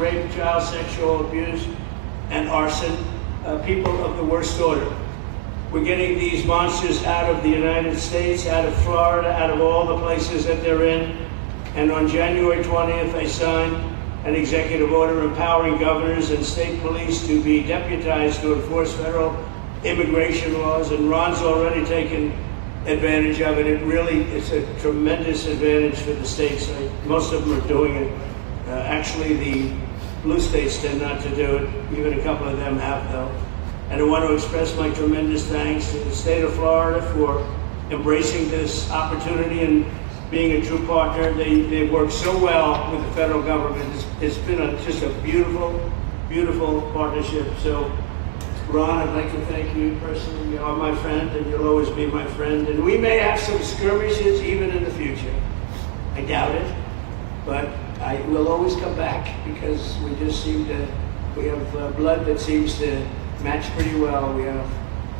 rape, child sexual abuse, and arson, people of the worst order. We're getting these monsters out of the United States, out of Florida, out of all the places that they're in. And on January 20th, I signed an executive order empowering governors and state police to be deputized to enforce federal immigration laws. And Ron's already taken advantage of it. It's a tremendous advantage for the states. Most of them are doing it. Actually, the blue states tend not to do it. Even a couple of them have, though. And I want to express my tremendous thanks to the state of Florida for embracing this opportunity and being a true partner. They work so well with the federal government. It's been just a beautiful, beautiful partnership. So, Ron, I'd like to thank you personally. You are my friend, and you'll always be my friend. And we may have some skirmishes even in the future. I doubt it, but I will always come back because we have blood that seems to match pretty well.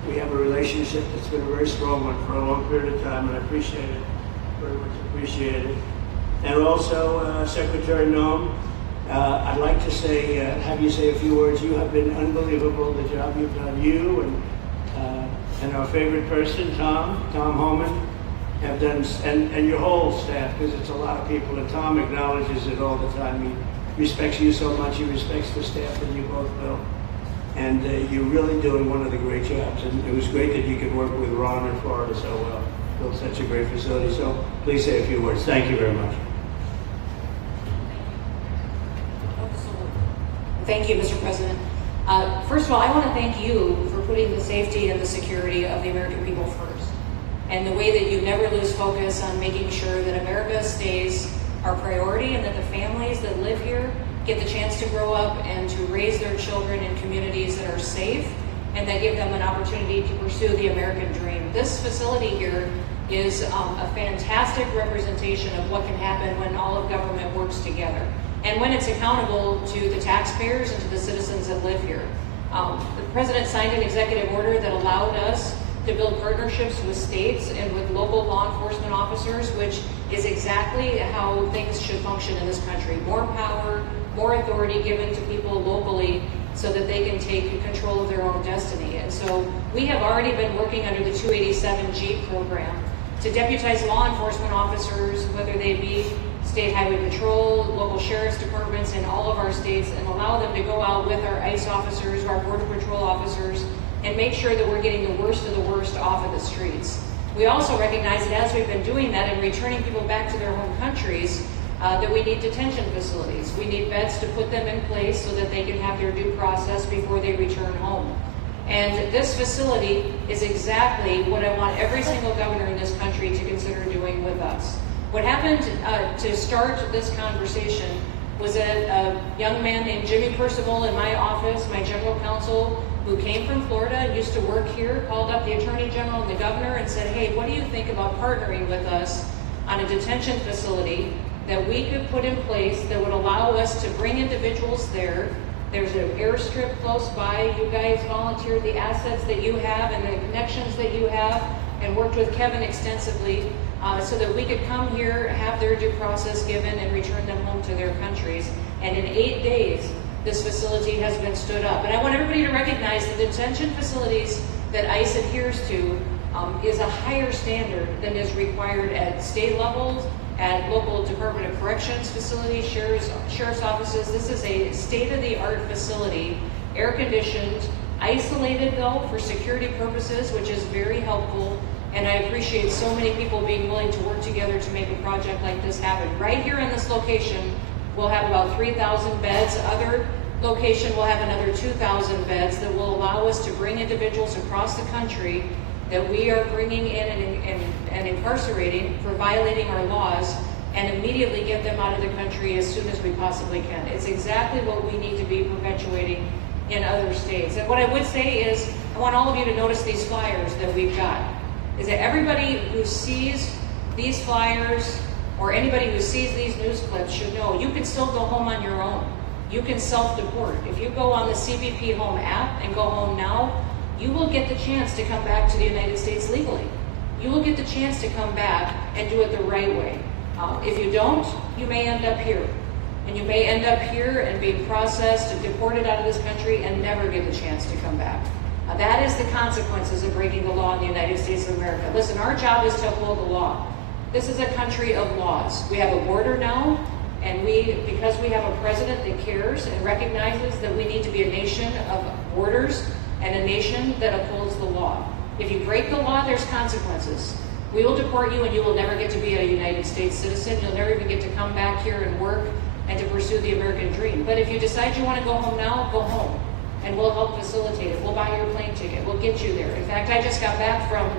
We have a relationship that's been a very strong one for a long period of time, and I appreciate it, very much appreciate it. And also, Secretary Noem, I'd like to have you say a few words. You have been unbelievable, the job you've done. You and our favorite person, Tom Homan, have done, and your whole staff, because it's a lot of people, and Tom acknowledges it all the time. He respects you so much. He respects the staff that you both built. And you're really doing one of the great jobs. And it was great that you could work with Ron in Florida so well. Built such a great facility. So please say a few words. Thank you very much. Thank you, Mr. President. First of all, I want to thank you for putting the safety and the security of the American people first. And the way that you never lose focus on making sure that America stays our priority and that the families that live here get the chance to grow up and to raise their children in communities that are safe and that give them an opportunity to pursue the American dream. This facility here is a fantastic representation of what can happen when all of government works together and when it's accountable to the taxpayers and to the citizens that live here. The President signed an executive order that allowed us to build partnerships with states and with local law enforcement officers, which is exactly how things should function in this country. More power, more authority given to people locally so that they can take control of their own destiny. And so we have already been working under the 287G program to deputize law enforcement officers, whether they be state highway patrol, local sheriff's departments in all of our states, and allow them to go out with our ICE officers, our border patrol officers, and make sure that we're getting the worst of the worst off of the streets. We also recognize that as we've been doing that and returning people back to their home countries, that we need detention facilities. We need beds to put them in place so that they can have their due process before they return home. And this facility is exactly what I want every single governor in this country to consider doing with us. What happened to start this conversation was that a young man named Jimmy Percival in my office, my general counsel, who came from Florida and used to work here, called up the Attorney General and the governor and said, hey, what do you think about partnering with us on a detention facility that we could put in place that would allow us to bring individuals there. There's an airstrip close by. You guys volunteered the assets that you have and the connections that you have and worked with Kevin extensively so that we could come here, have their due process given, and return them home to their countries. And in 8 days, this facility has been stood up. And I want everybody to recognize the detention facilities that ICE adheres to is a higher standard than is required at state levels, at local Department of Corrections facilities, sheriff's offices. This is a state-of-the-art facility, air-conditioned, isolated though for security purposes, which is very helpful. And I appreciate so many people being willing to work together to make a project like this happen. Right here in this location, we'll have about 3,000 beds. Other location will have another 2,000 beds that will allow us to bring individuals across the country that we are bringing in and incarcerating for violating our laws and immediately get them out of the country as soon as we possibly can. It's exactly what we need to be perpetuating in other states. And what I would say is, I want all of you to notice these flyers that we've got. Is that everybody who sees these flyers or anybody who sees these news clips should know you can still go home on your own. You can self-deport. If you go on the CBP Home app and go home now, you will get the chance to come back to the United States legally. You will get the chance to come back and do it the right way. If you don't, you may end up here. And you may end up here and being processed and deported out of this country and never get the chance to come back. That is the consequences of breaking the law in the United States of America. Listen, our job is to uphold the law. This is a country of laws. We have a border now, and because we have a president that cares and recognizes that we need to be a nation of borders and a nation that upholds the law. If you break the law, there's consequences. We will deport you and you will never get to be a United States citizen. You'll never even get to come back here and work and to pursue the American dream. But if you decide you want to go home now, go home. And we'll help facilitate it. We'll buy your plane ticket. We'll get you there. In fact, I just got back from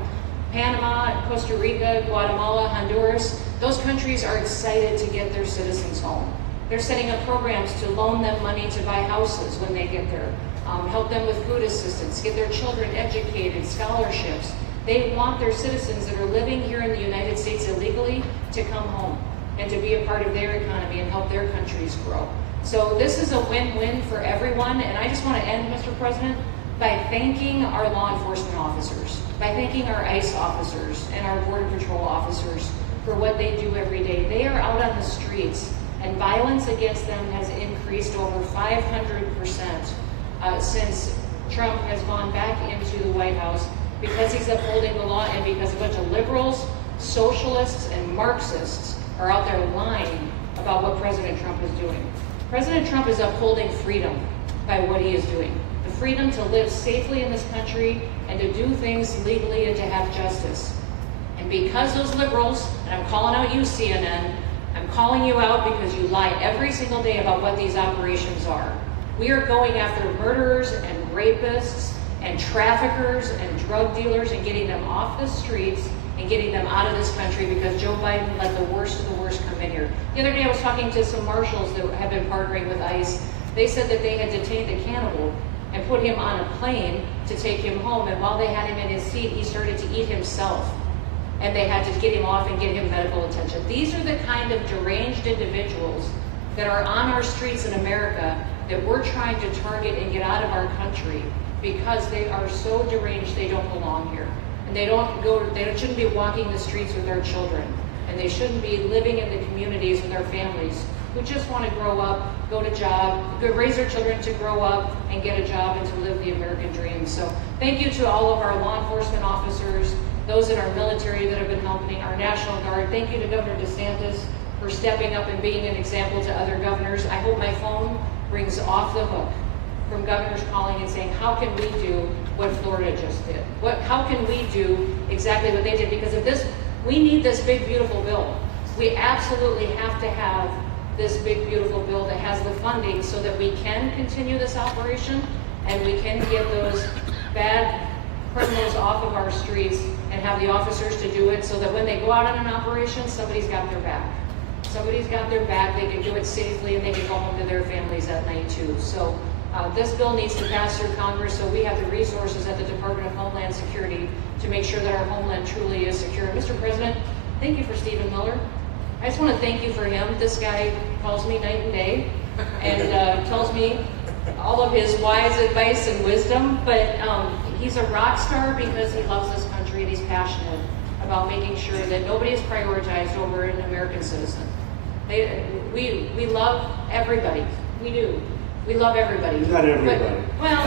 Panama, Costa Rica, Guatemala, Honduras. Those countries are excited to get their citizens home. They're setting up programs to loan them money to buy houses when they get there, help them with food assistance, get their children educated, scholarships. They want their citizens that are living here in the United States illegally to come home and to be a part of their economy and help their countries grow. So this is a win-win for everyone, and I just want to end, Mr. President, by thanking our law enforcement officers, by thanking our ICE officers and our Border Patrol officers for what they do every day. They are out on the streets, and violence against them has increased over 500% since Trump has gone back into the White House, because he's upholding the law and because a bunch of liberals, socialists, and Marxists are out there lying about what President Trump is doing. President Trump is upholding freedom by what he is doing. The freedom to live safely in this country and to do things legally and to have justice. And because those liberals, and I'm calling out you, CNN, I'm calling you out because you lie every single day about what these operations are. We are going after murderers and rapists and traffickers and drug dealers and getting them off the streets and getting them out of this country because Joe Biden let the worst of the worst come in here. The other day I was talking to some marshals that have been partnering with ICE. They said that they had detained a cannibal and put him on a plane to take him home, and while they had him in his seat, he started to eat himself. And they had to get him off and get him medical attention. These are the kind of deranged individuals that are on our streets in America that we're trying to target and get out of our country because they are so deranged they don't belong here. And they shouldn't be walking the streets with their children. And they shouldn't be living in the communities with their families who just want to grow up, go to job, raise their children to grow up and get a job and to live the American dream. So thank you to all of our law enforcement officers, those in our military that have been helping, our National Guard. Thank you to Governor DeSantis for stepping up and being an example to other governors. I hope my phone rings off the hook from governors calling and saying, how can we do what Florida just did? How can we do exactly what they did? Because of this, we need this big, beautiful bill. We absolutely have to have this big, beautiful bill that has the funding so that we can continue this operation and we can get those bad criminals off of our streets and have the officers to do it so that when they go out on an operation, somebody's got their back. Somebody's got their back, they can do it safely, and they can go home to their families at night too. So this bill needs to pass through Congress so we have the resources at the Department of Homeland Security to make sure that our homeland truly is secure. Mr. President, thank you for Stephen Miller. I just want to thank you for him. This guy calls me night and day and tells me all of his wise advice and wisdom, but he's a rock star because he loves this country and he's passionate about making sure that nobody is prioritized over an American citizen. We love everybody. We do. We love everybody. Not everybody. Well,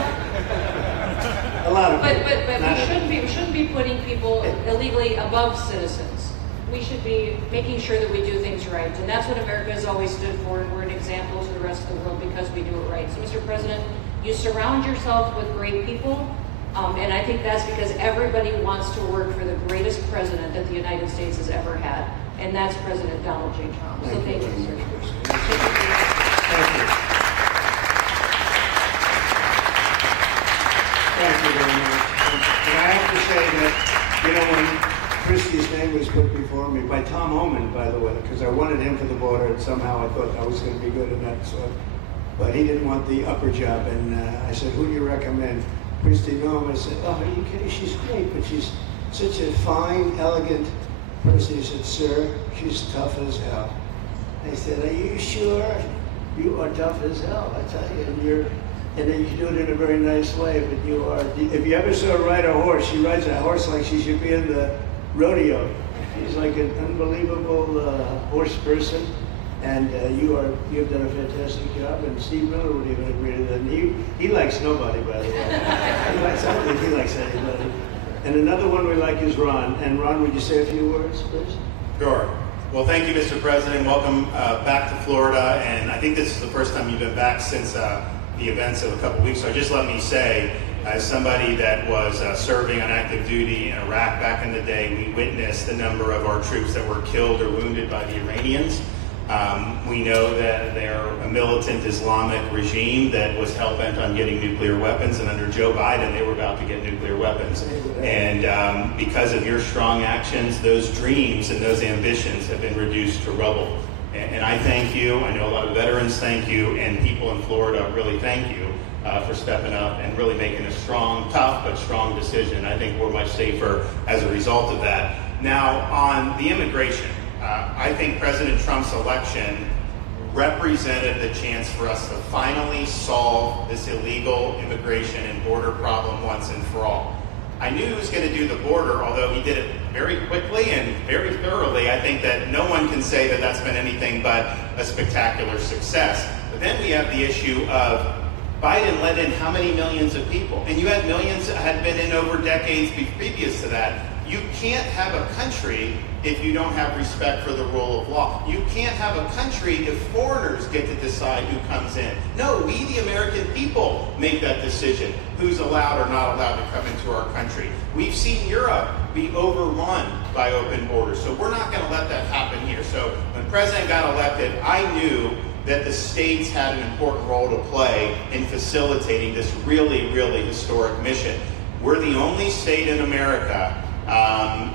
a lot of people. But we shouldn't be putting people illegally above citizens. We should be making sure that we do things right. And that's what America has always stood for, and we're an example to the rest of the world because we do it right. So, Mr. President, you surround yourself with great people, and I think that's because everybody wants to work for the greatest president that the United States has ever had, and that's President Donald J. Trump. So thank you, sir. Thank you very much. And I have to say that, when Christie's name was put before me by Tom Homan, by the way, because I wanted him for the border, and somehow I thought I was going to be good in that. But he didn't want the upper job, and I said, who do you recommend? Christie Noem. I said, oh, are you kidding? She's great, but she's such a fine, elegant person. He said, sir, she's tough as hell. I said, are you sure? You are tough as hell, I tell you. And then you do it in a very nice way, but you are. If you ever saw her ride a horse, she rides a horse like she should be in the rodeo. She's like an unbelievable horse person. And you've done a fantastic job, and Steve Miller would even agree to that. And he likes nobody, by the way. I don't think he likes anybody. And another one we like is Ron. And Ron, would you say a few words, please? Sure. Well, thank you, Mr. President. Welcome back to Florida. And I think this is the first time you've been back since the events of a couple weeks. So just let me say, as somebody that was serving on active duty in Iraq back in the day, we witnessed the number of our troops that were killed or wounded by the Iranians. We know that they're a militant Islamic regime that was hell-bent on getting nuclear weapons, and under Joe Biden, they were about to get nuclear weapons. And because of your strong actions, those dreams and those ambitions have been reduced to rubble. And I thank you. I know a lot of veterans thank you, and people in Florida really thank you for stepping up and really making a strong, tough, but strong decision. I think we're much safer as a result of that. Now, on the immigration, I think President Trump's election represented the chance for us to finally solve this illegal immigration and border problem once and for all. I knew he was going to do the border, although he did it very quickly and very thoroughly. I think that no one can say that that's been anything but a spectacular success. But then we have the issue of Biden let in how many millions of people? And you had millions that had been in over decades previous to that. You can't have a country if you don't have respect for the rule of law. You can't have a country if foreigners get to decide who comes in. No, we the American people make that decision, who's allowed or not allowed to come into our country. We've seen Europe be overrun by open borders, so we're not going to let that happen here. So when the president got elected, I knew that the states had an important role to play in facilitating this really, really historic mission. We're the only state in America,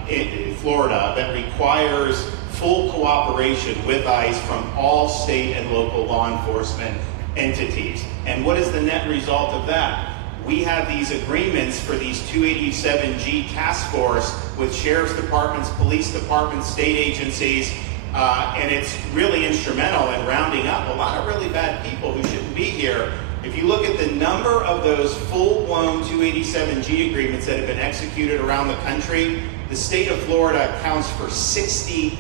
in Florida, that requires full cooperation with ICE from all state and local law enforcement entities. And what is the net result of that? We have these agreements for these 287G task force with sheriff's departments, police departments, state agencies, and it's really instrumental in rounding up a lot of really bad people who shouldn't be here. If you look at the number of those full-blown 287G agreements that have been executed around the country, the state of Florida accounts for 60%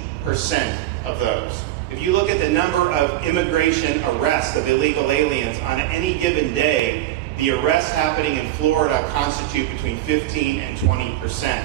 of those. If you look at the number of immigration arrests of illegal aliens on any given day, the arrests happening in Florida constitute between 15 and 20%.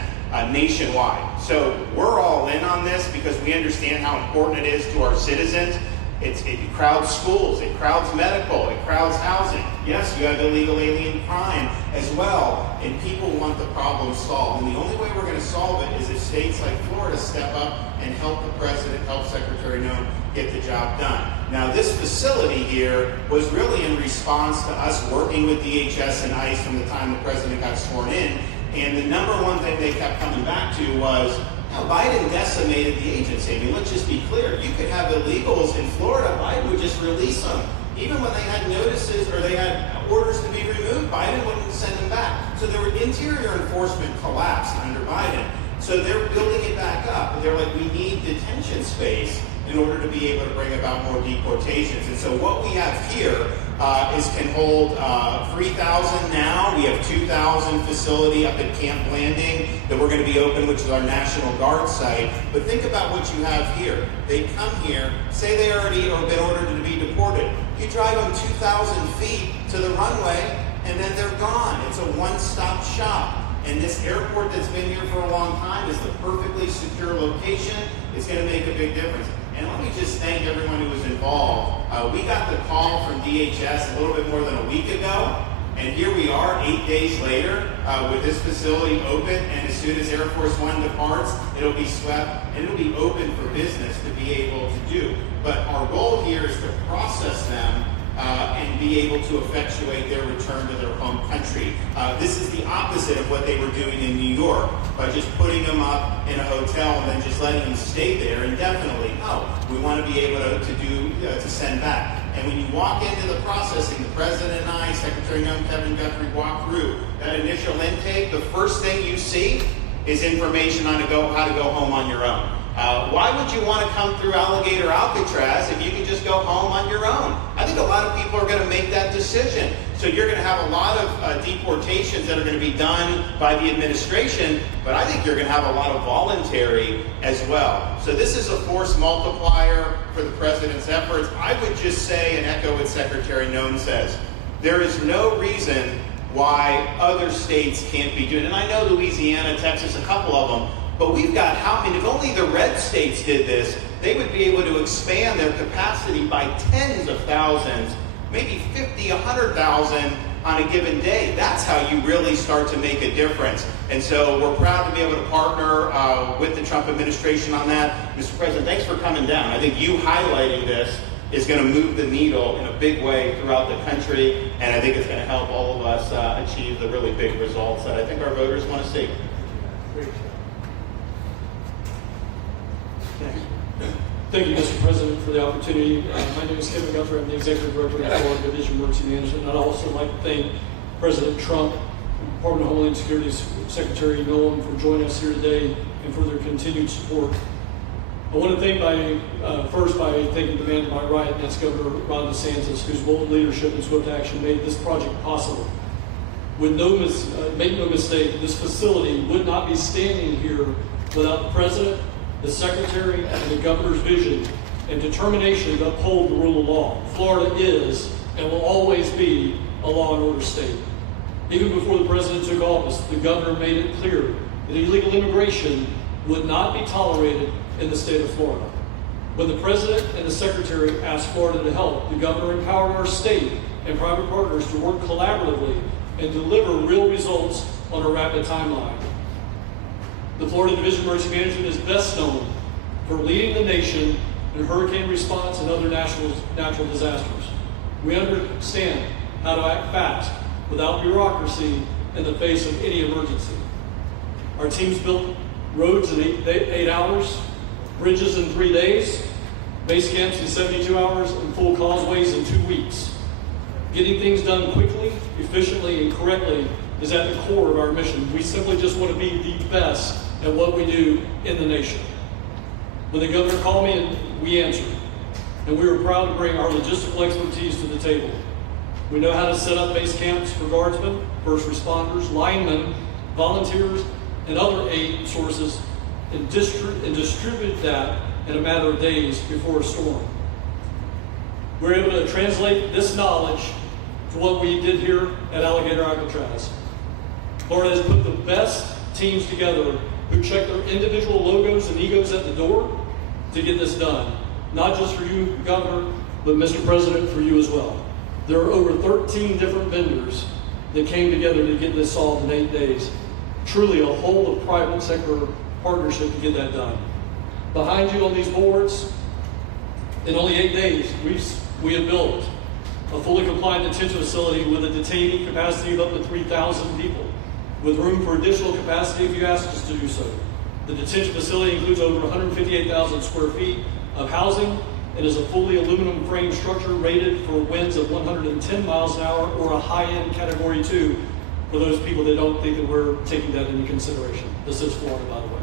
Nationwide. So we're all in on this because we understand how important it is to our citizens. It crowds schools, it crowds medical, it crowds housing. Yes, you have illegal alien crime as well, and people want the problem solved. And the only way we're going to solve it is if states like Florida step up and help the president, help Secretary Noem get the job done. Now, this facility here was really in response to us working with DHS and ICE from the time the president got sworn in. And the number one thing they kept coming back to was, Biden decimated the agency. I mean, let's just be clear. You could have illegals in Florida. Biden would just release them. Even when they had notices or they had orders to be removed, Biden wouldn't send them back. So their interior enforcement collapsed under Biden. So they're building it back up. They're like, we need detention space in order to be able to bring about more deportations. And so what we have here can hold 3,000 now. We have 2,000 facility up at Camp Landing that we're going to be open, which is our National Guard site. But think about what you have here. They come here, say they already have been ordered to be deported. You drive them 2,000 feet to the runway, and then they're gone. It's a one-stop shop. And this airport that's been here for a long time is the perfectly secure location. It's going to make a big difference. And let me just thank everyone who was involved. We got the call from DHS a little bit more than a week ago, and here we are 8 days later with this facility open, and as soon as Air Force One departs, it'll be swept, and it'll be open for business to be able to do. But our goal here is to process them and be able to effectuate their return to their home country. This is the opposite of what they were doing in New York by just putting them up in a hotel and then just letting them stay there indefinitely. No, we want to be able to send back. And when you walk into the processing, the President and I, Secretary Noem, Kevin Guthrie, walk through that initial intake, the first thing you see is information on how to go home on your own. Why would you want to come through Alligator Alcatraz if you can just go home on your own? I think a lot of people are going to make that decision. So you're going to have a lot of deportations that are going to be done by the administration, but I think you're going to have a lot of voluntary as well. So this is a force multiplier for the president's efforts. I would just say and echo what Secretary Noem says. There is no reason why other states can't be doing it. And I know Louisiana, Texas, a couple of them, but we've got if only the red states did this, they would be able to expand their capacity by tens of thousands, maybe 50, 100,000 on a given day. That's how you really start to make a difference. And so we're proud to be able to partner with the Trump administration on that. Mr. President, thanks for coming down. I think you highlighting this is going to move the needle in a big way throughout the country, and I think it's going to help all of us achieve the really big results that I think our voters want to see. Great job. Thanks. Thank you, Mr. President, for the opportunity. My name is Kevin Guthrie. I'm the Executive Director of the Florida Division of Emergency Management. And I'd also like to thank President Trump, Department of Homeland Security's Secretary Noem for joining us here today and for their continued support. I want to thank first by thanking the man to my right, and that's Governor Ron DeSantis, whose bold leadership and swift action made this project possible. Make no mistake, this facility would not be standing here without the President, the Secretary, and the Governor's vision and determination to uphold the rule of law. Florida is and will always be a law and order state. Even before the President took office, the Governor made it clear that illegal immigration would not be tolerated in the state of Florida. When the President and the Secretary asked Florida to help, the Governor empowered our state and private partners to work collaboratively and deliver real results on a rapid timeline. The Florida Division of Emergency Management is best known for leading the nation in hurricane response and other natural disasters. We understand how to act fast without bureaucracy in the face of any emergency. Our teams built roads in 8 hours, bridges in 3 days, base camps in 72 hours, and full causeways in 2 weeks. Getting things done quickly, efficiently, and correctly is at the core of our mission. We simply just want to be the best at what we do in the nation. When the Governor called me, we answered. And we were proud to bring our logistical expertise to the table. We know how to set up base camps for guardsmen, first responders, linemen, volunteers, and other aid sources, and distribute that in a matter of days before a storm. We're able to translate this knowledge to what we did here at Alligator Alcatraz. Florida has put the best teams together who check their individual logos and egos at the door to get this done. Not just for you, Governor, but Mr. President, for you as well. There are over 13 different vendors that came together to get this solved in 8 days. Truly a whole of private sector partnership to get that done. Behind you on these boards, in only 8 days, we have built a fully compliant detention facility with a detainee capacity of up to 3,000 people, with room for additional capacity if you ask us to do so. The detention facility includes over 158,000 square feet of housing and is a fully aluminum frame structure rated for winds of 110 miles an hour or a high-end Category 2 for those people that don't think that we're taking that into consideration. This is Florida, by the way.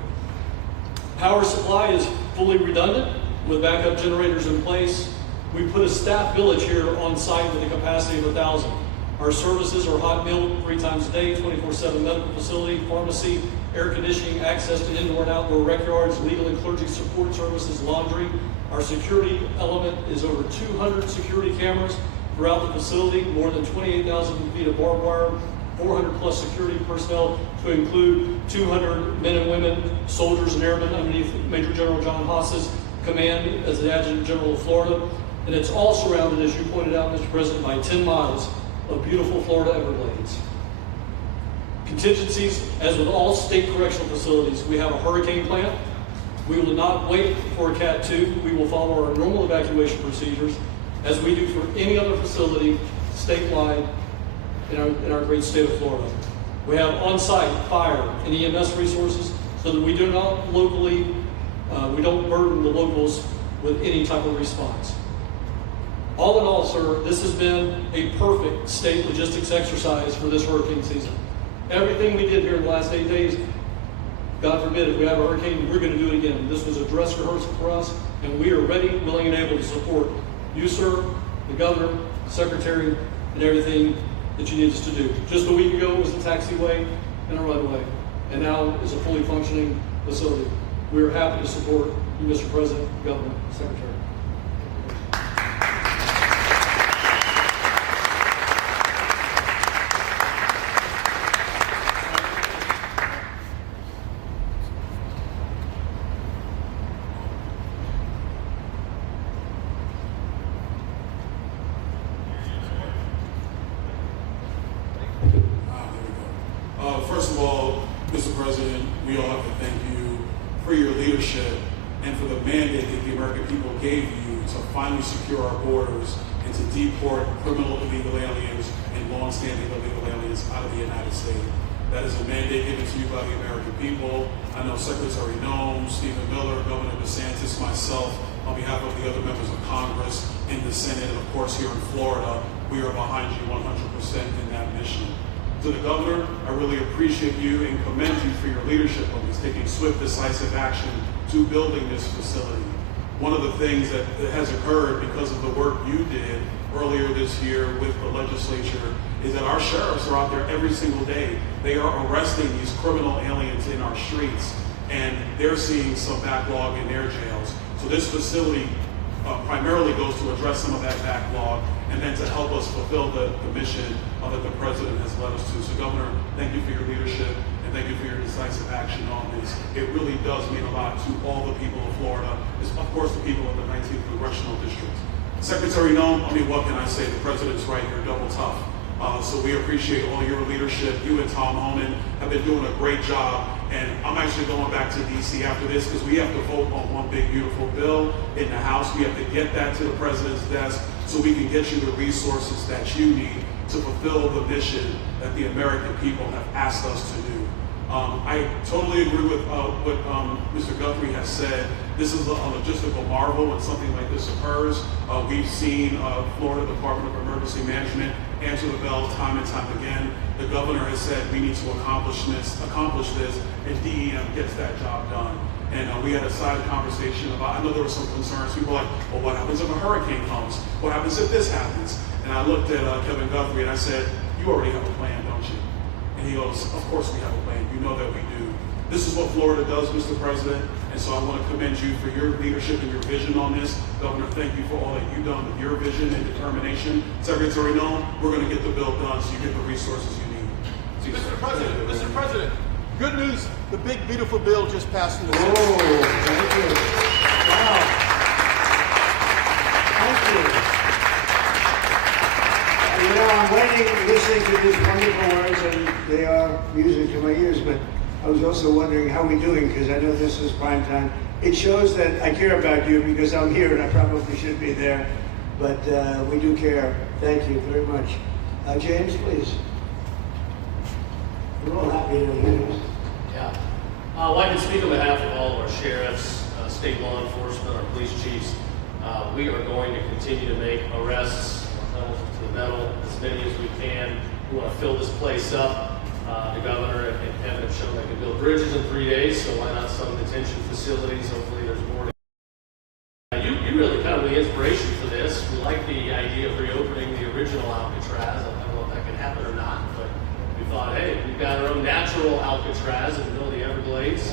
Power supply is fully redundant with backup generators in place. We put a staff village here on site with a capacity of 1,000. Our services are hot meal 3 times a day, 24/7 medical facility, pharmacy, air conditioning, access to indoor and outdoor rec yards, legal and clergy support services, laundry. Our security element is over 200 security cameras throughout the facility, more than 28,000 feet of barbed wire, 400 plus security personnel to include 200 men and women, soldiers and airmen underneath Major General John Haas's command as the Adjutant General of Florida. And it's all surrounded, as you pointed out, Mr. President, by 10 miles of beautiful Florida Everglades. Contingencies, as with all state correctional facilities, we have a hurricane plan. We will not wait for a Cat 2. We will follow our normal evacuation procedures as we do for any other facility statewide in our great state of Florida. We have on-site fire and EMS resources so that we do not we don't burden the locals with any type of response. All in all, sir, this has been a perfect state logistics exercise for this hurricane season. Everything we did here in the last 8 days God forbid, if we have a hurricane, we're going to do it again. This was a dress rehearsal for us, and we are ready, willing, and able to support you, sir, the governor, the secretary, and everything that you need us to do. Just a week ago, it was a taxiway and a right-of-way, and now is a fully functioning facility. We are happy to support you, Mr. President, Governor, Secretary. First of all, Mr. President, we all have to thank you for your leadership and for the mandate that the American people gave you to finally secure our borders and to deport criminal illegal aliens and long-standing illegal aliens out of the United States. That is a mandate given to you by the American people. I know Secretary Noem, Stephen Miller, Governor DeSantis, myself, on behalf of the other members of Congress in the Senate, and of course here in Florida, we are behind you 100% in that mission. To the governor, I really appreciate you and commend you for your leadership on this, taking swift, decisive action to building this facility. One of the things that has occurred because of the work you did earlier this year with the legislature is that our sheriffs are out there every single day. They are arresting these criminal aliens in our streets, and they're seeing some backlog in their jails. So this facility primarily goes to address some of that backlog and then to help us fulfill the mission that the president has led us to. So Governor, thank you for your leadership and thank you for your decisive action on this. It really does mean a lot to all the people of Florida, of course the people of the 19th Congressional District. Secretary Noem, I mean, what can I say? The president's right here, double tough. So we appreciate all your leadership. You and Tom Homan have been doing a great job. And I'm actually going back to DC after this because we have to vote on one big, beautiful bill in the House. We have to get that to the president's desk so we can get you the resources that you need to fulfill the mission that the American people have asked us to do. I totally agree with what Mr. Guthrie has said. This is a logistical marvel when something like this occurs. We've seen Florida Department of Emergency Management answer the bell time and time again. The governor has said we need to accomplish this, and DEM gets that job done. And we had a side conversation about, I know there were some concerns. People were like, well, what happens if a hurricane comes? What happens if this happens? And I looked at Kevin Guthrie and I said, you already have a plan, don't you? And he goes, of course we have a plan. You know that we do. This is what Florida does, Mr. President. And so I want to commend you for your leadership and your vision on this. Governor, thank you for all that you've done with your vision and determination. Secretary Noem, we're going to get the bill done so you get the resources you need. Mr. President, good news. The big, beautiful bill just passed in the Senate. Oh, thank you. Wow. Thank you. You know, I'm waiting, listening to these wonderful words, and they are music to my ears, but I was also wondering how we're doing, because I know this is prime time. It shows that I care about you because I'm here and I probably should be there, but we do care. Thank you very much. James, please. We're all happy to hear this. Yeah. Well, I can speak on behalf of all of our sheriffs, state law enforcement, our police chiefs. We are going to continue to make arrests to the metal, as many as we can. We want to fill this place up. The governor and Kevin have shown they can build bridges in 3 days, so why not some detention facilities? Hopefully there's more. You really kind of the inspiration for this. We like the idea of reopening the original Alcatraz. I don't know if that can happen or not, but we thought, hey, we've got our own natural Alcatraz in the middle of the Everglades.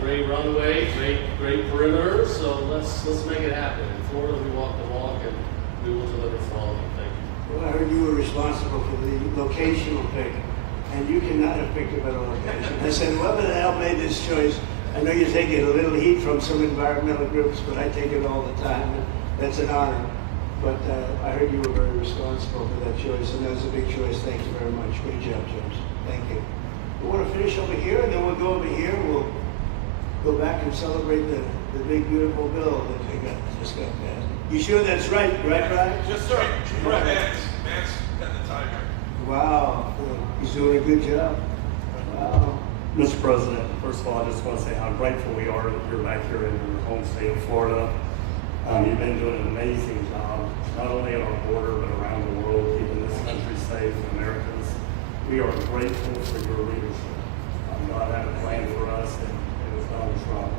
Great runway, great perimeter, so let's make it happen. In Florida, we walk the walk, and we will deliver for all of you. Thank you. Well, I heard you were responsible for the locational pick, and you cannot have picked a better location. I said, whoever the hell made this choice, I know you're taking a little heat from some environmental groups, but I take it all the time. That's an honor. But I heard you were very responsible for that choice, and that was a big choice. Thank you very much. Great job, James. Thank you. We want to finish over here, and then we'll go over here. We'll go back and celebrate the big, beautiful bill that they just got passed. You sure that's right, Brian? Yes, sir. Correct. Man's got the timer. Wow. He's doing a good job. Wow. Mr. President, first of all, I just want to say how grateful we are that you're back here in your home state of Florida. You've been doing an amazing job, not only at our border, but around the world, keeping this country safe and Americans. We are grateful for your leadership. God had a plan for us, and it was Donald Trump.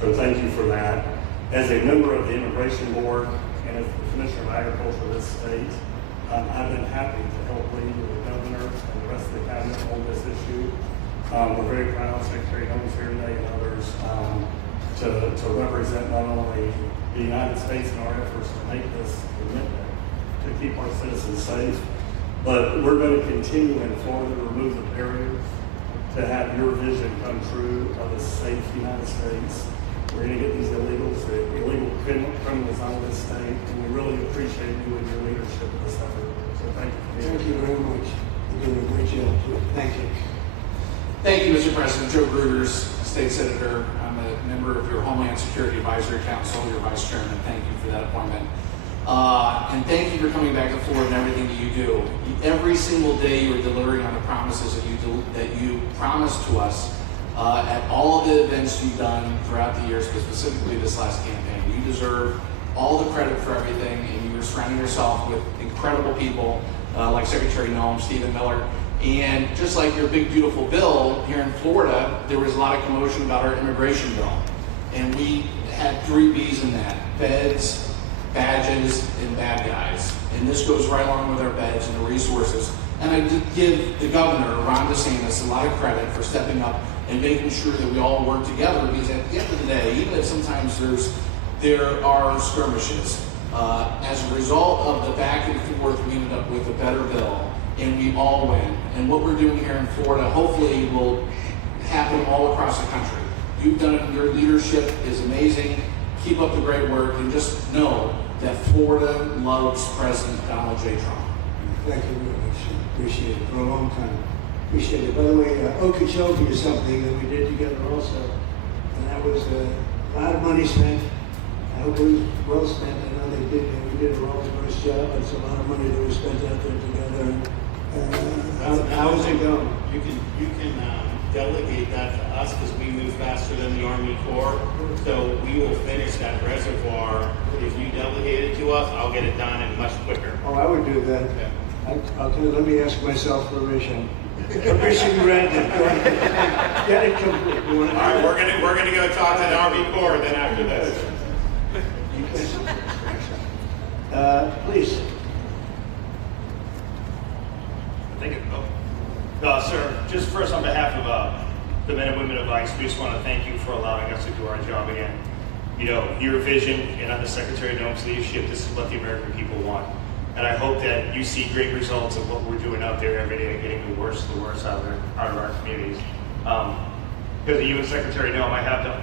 So thank you for that. As a member of the Immigration Board and as the Commissioner of Agriculture of this state, I've been happy to help lead with the governor and the rest of the cabinet on this issue. We're very proud, Secretary Holmes here today and others, to represent not only the United States in our efforts to make this commitment to keep our citizens safe, but we're going to continue in Florida to remove the barriers to have your vision come true of a safe United States. We're going to get these illegals, the illegal criminals out of this state, and we really appreciate you and your leadership in this effort. So thank you. Thank you very much. You're doing a great job. Thank you. Thank you, Mr. President. Joe Grugers, State Senator. I'm a member of your Homeland Security Advisory Council, your Vice Chairman. Thank you for that appointment. And thank you for coming back to Florida and everything that you do. Every single day you're delivering on the promises that you promised to us at all of the events you've done throughout the years, but specifically this last campaign. You deserve all the credit for everything, and you are surrounding yourself with incredible people like Secretary Noem, Stephen Miller. And just like your big, beautiful bill here in Florida, there was a lot of commotion about our immigration bill. And we had 3 B's in that: beds, badges, and bad guys. And this goes right along with our beds and the resources. And I did give the governor, Ron DeSantis, a lot of credit for stepping up and making sure that we all work together, because at the end of the day, even if sometimes there are skirmishes, as a result of the back and forth, we ended up with a better bill, and we all win. And what we're doing here in Florida hopefully will happen all across the country. You've done it, your leadership is amazing. Keep up the great work, and just know that Florida loves President Donald J. Trump. Thank you very much. Appreciate it for a long time. Appreciate it. By the way, Okeechobee is something that we did together also, and that was a lot of money spent. I hope it was well spent. I know we did a Rolls-Royce job. It's a lot of money that was spent out there together. How's it going? You can delegate that to us because we move faster than the Army Corps. So we will finish that reservoir. If you delegate it to us, I'll get it done and much quicker. Oh, I would do that. Okay. I'll tell you, let me ask myself permission. Permission granted. Get it complete. All right, we're gonna go talk to the Army Corps then after this. Please. Thank you. Sir, just first on behalf of the men and women of ICE, we just want to thank you for allowing us to do our job again. You know, your vision and under Secretary Noem's leadership, this is what the American people want. And I hope that you see great results of what we're doing out there every day, getting the worst out of our communities. Because of you and Secretary Noem, I have the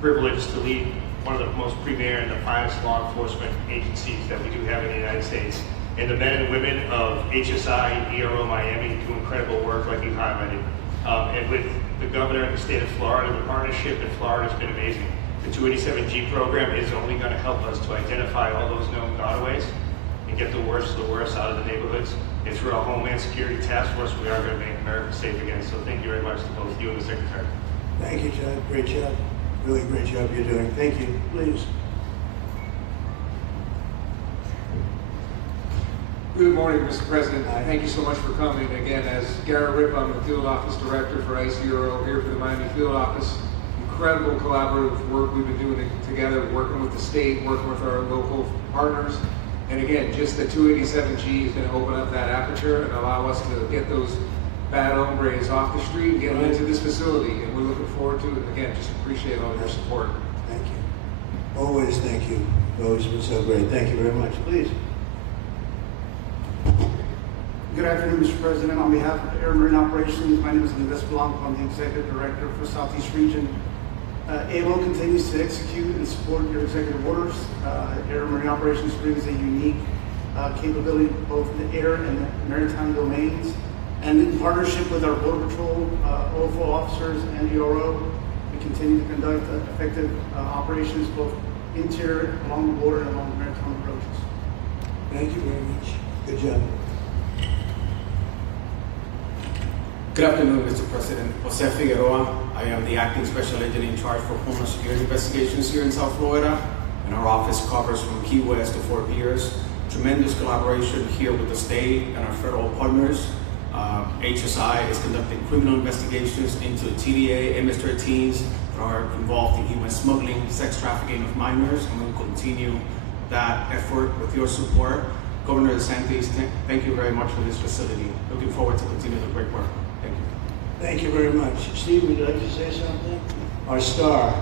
privilege to lead one of the most premier and the finest law enforcement agencies that we do have in the United States. And the men and women of HSI, ERO Miami do incredible work like you highlighted. And with the governor of the state of Florida, the partnership in Florida has been amazing. The 287G program is only going to help us to identify all those known gotaways and get the worst out of the neighborhoods. And through our Homeland Security Task Force, we are going to make America safe again. So thank you very much to both you and the Secretary. Thank you, Chad. Great job. Really great job you're doing. Thank you. Please. Good morning, Mr. President. Thank you so much for coming. Again, as Garrett Ripp, I'm the Field Office Director for ICRO here for the Miami Field Office. Incredible collaborative work we've been doing together, working with the state, working with our local partners. And again, just the 287G is going to open up that aperture and allow us to get those bad hombres off the street and get them into this facility. And we're looking forward to it. And again, just appreciate all your support. Thank you. Always thank you. You've always been so great. Thank you very much. Please. Good afternoon, Mr. President. On behalf of Air Marine Operations, my name is Andres Blanco. I'm the Executive Director for Southeast Region. AMO continues to execute and support your executive orders. Air Marine Operations brings a unique capability both in the air and the maritime domains. And in partnership with our Border Patrol, OFO officers, and ERO, we continue to conduct effective operations both interior, along the border, and along the maritime approaches. Thank you very much. Good job. Good afternoon, Mr. President. Jose Figueroa. I am the Acting Special Agent in charge for Homeland Security Investigations here in South Florida, and our office covers from Key West to Fort Pierce. Tremendous collaboration here with the state and our federal partners. HSI is conducting criminal investigations into TDA, MS-13s that are involved in human smuggling, sex trafficking of minors, and we will continue that effort with your support. Governor DeSantis, thank you very much for this facility. Looking forward to continue the great work. Thank you. Thank you very much. Steve, would you like to say something? Our star.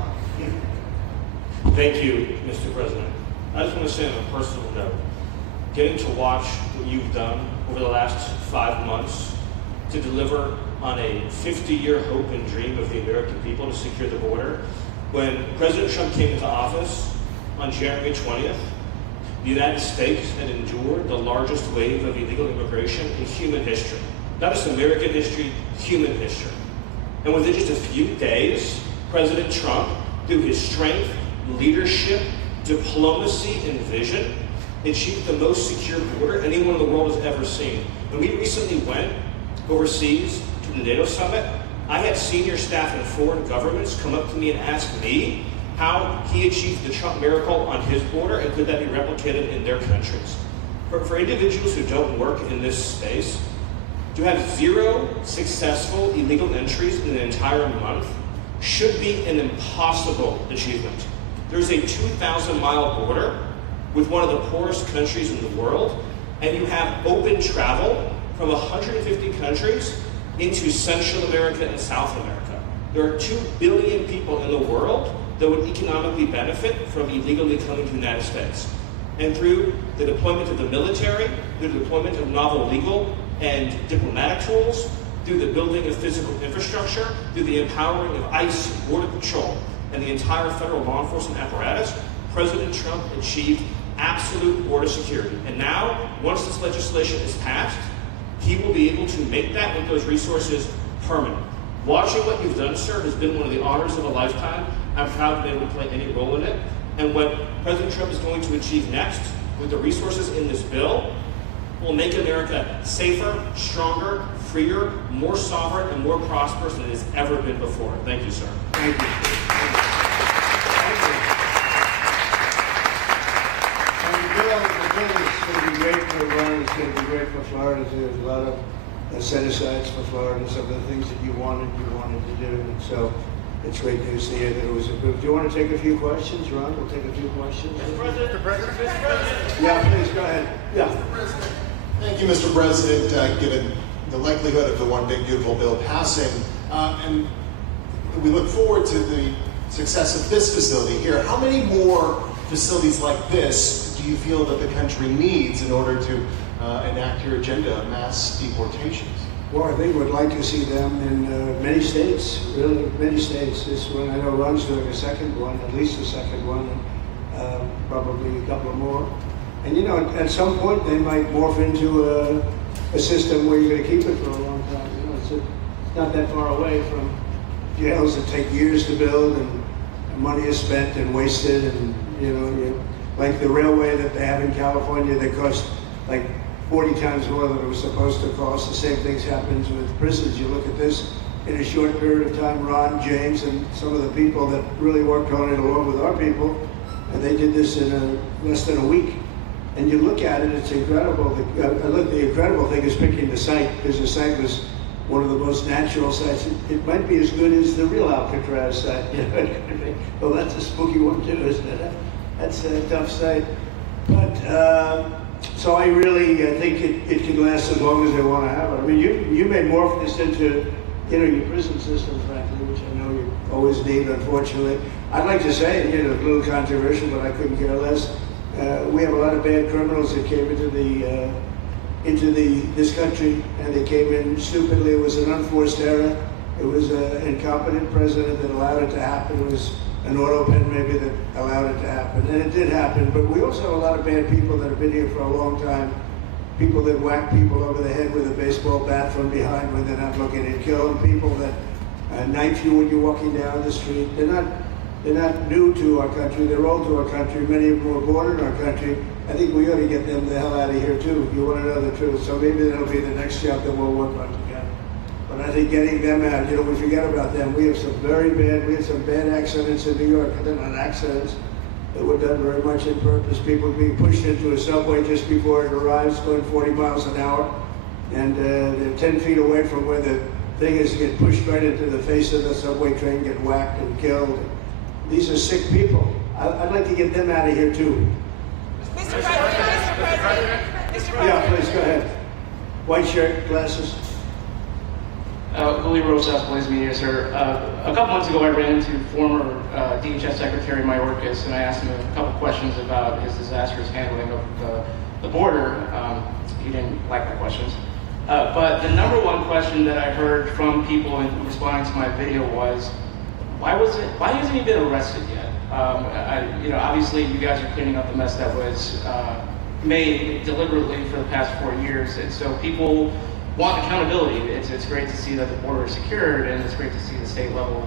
Thank you, Mr. President. I just want to say on a personal note, getting to watch what you've done over the last 5 months to deliver on a 50-year hope and dream of the American people to secure the border. When President Trump came into office on January 20th, the United States had endured the largest wave of illegal immigration in human history. Not just American history, human history. And within just a few days, President Trump, through his strength, leadership, diplomacy, and vision, achieved the most secure border anyone in the world has ever seen. When we recently went overseas to the NATO summit, I had senior staff in foreign governments come up to me and ask me how he achieved the Trump miracle on his border and could that be replicated in their countries. For individuals who don't work in this space, to have 0 successful illegal entries in an entire month should be an impossible achievement. There's a 2,000-mile border with one of the poorest countries in the world, and you have open travel from 150 countries into Central America and South America. There are 2 billion people in the world that would economically benefit from illegally coming to the United States. And through the deployment of the military, through the deployment of novel legal and diplomatic tools, through the building of physical infrastructure, through the empowering of ICE, Border Patrol, and the entire federal law enforcement apparatus, President Trump achieved absolute border security. And now, once this legislation is passed, he will be able to make that with those resources permanent. Watching what you've done, sir, has been one of the honors of a lifetime. I'm proud to be able to play any role in it. And what President Trump is going to achieve next with the resources in this bill will make America safer, stronger, freer, more sovereign, and more prosperous than it has ever been before. Thank you, sir. Thank you. The bill is going to be great for Iran. It's going to be great for Florida. There's a lot of set-asides for Florida, some of the things that you wanted to do. And so it's great news to hear that it was approved. Do you want to take a few questions, Ron? We'll take a few questions. Mr. President. Yeah, please, go ahead. Yeah. Thank you, Mr. President. Given the likelihood of the One Big Beautiful Bill passing, and we look forward to the success of this facility here, how many more facilities like this do you feel that the country needs in order to enact your agenda of mass deportations? Well, I think we'd like to see them in many states, really many states. This one, I know Ron's doing a second one, at least a second one, and probably a couple more. And you know, at some point they might morph into a system where you're going to keep it for a long time. You know, it's not that far away from jails that take years to build and money is spent and wasted, and you know, like the railway that they have in California that costs like 40 times more than it was supposed to cost. The same things happens with prisons. You look at this in a short period of time, Ron, James, and some of the people that really worked on it along with our people, and they did this in less than a week. And you look at it, it's incredible. The incredible thing is picking the site, because the site was one of the most natural sites. It might be as good as the real Alcatraz site. You know, well, that's a spooky one too, isn't it? That's a tough site. But so I really think it can last as long as they want to have it. I mean, you may morph this into, you know, your prison system, frankly, which I know you always need, unfortunately. I'd like to say, you know, a little controversial, but I couldn't care less. We have a lot of bad criminals that came into this country, and they came in stupidly. It was an unforced error. It was an incompetent president that allowed it to happen. It was an auto pen maybe that allowed it to happen, and it did happen. But we also have a lot of bad people that have been here for a long time. People that whack people over the head with a baseball bat from behind when they're not looking, and kill them. People that knife you when you're walking down the street. They're not new to our country. They're old to our country. Many of them were born in our country. I think we ought to get them the hell out of here too. You want to know the truth. So maybe that'll be the next job that we'll work on together. But I think getting them out, you know, we forget about them. We had some bad accidents in New York. They're not accidents. They were done very much on purpose. People being pushed into a subway just before it arrives, going 40 miles an hour. and they're 10 feet away from where the thing is, get pushed right into the face of the subway train, get whacked and killed. These are sick people. I'd like to get them out of here too. Mr. President. Yeah, please, go ahead. White shirt, glasses. Julio Rosas, Blaze Media, sir. A couple months ago, I ran into former DHS Secretary Mayorkas, and I asked him a couple questions about his disastrous handling of the border. He didn't like my questions. But the number one question that I heard from people in responding to my video was, why hasn't he been arrested yet? Obviously, you guys are cleaning up the mess that was made deliberately for the past 4 years, and so people want accountability. It's great to see that the border is secured, and it's great to see the state level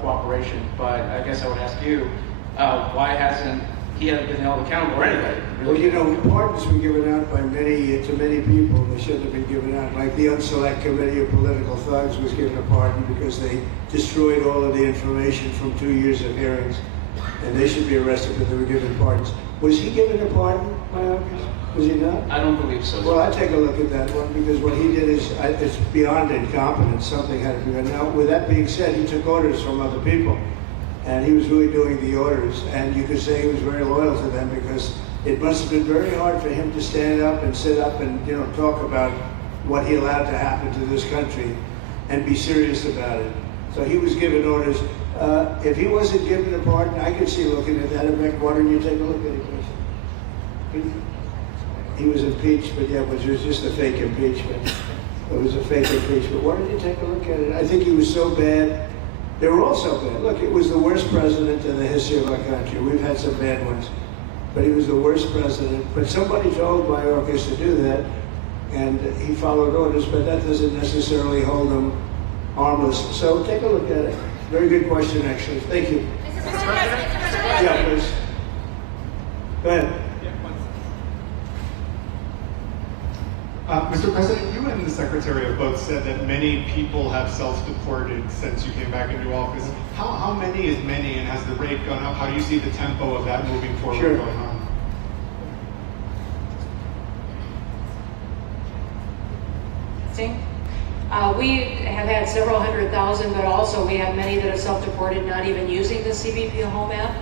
cooperation. But I guess I would ask you, why hasn't he been held accountable or anybody? Really? Well, pardons were given out by to many people. They shouldn't have been given out. Like the Unselect Committee of Political Thugs was given a pardon because they destroyed all of the information from 2 years of hearings, and they should be arrested because they were given pardons. Was he given a pardon, Mayorkas? Was he not? I don't believe so. Well, I take a look at that one because what he did is it's beyond incompetence. Something had to be done. Now, with that being said, he took orders from other people, and he was really doing the orders. And you could say he was very loyal to them because it must have been very hard for him to stand up and sit up and talk about what he allowed to happen to this country and be serious about it. So he was given orders. If he wasn't given a pardon, I could see looking at that. Why don't you take a look at it, please? He was impeached, but yeah, it was just a fake impeachment. It was a fake impeachment. Why don't you take a look at it? I think he was so bad. They were all so bad. Look, it was the worst president in the history of our country. We've had some bad ones, but he was the worst president. But somebody told Mayorkas to do that, and he followed orders, but that doesn't necessarily hold him harmless. So take a look at it. Very good question, actually. Thank you. Mr. President. Yeah, please. Go ahead. Mr. President, you and the Secretary have both said that many people have self-deported since you came back into office. How many is many, and has the rate gone up? How do you see the tempo of that moving forward going on? We have had several 100,000, but also we have many that have self-deported, not even using the CBP Home app.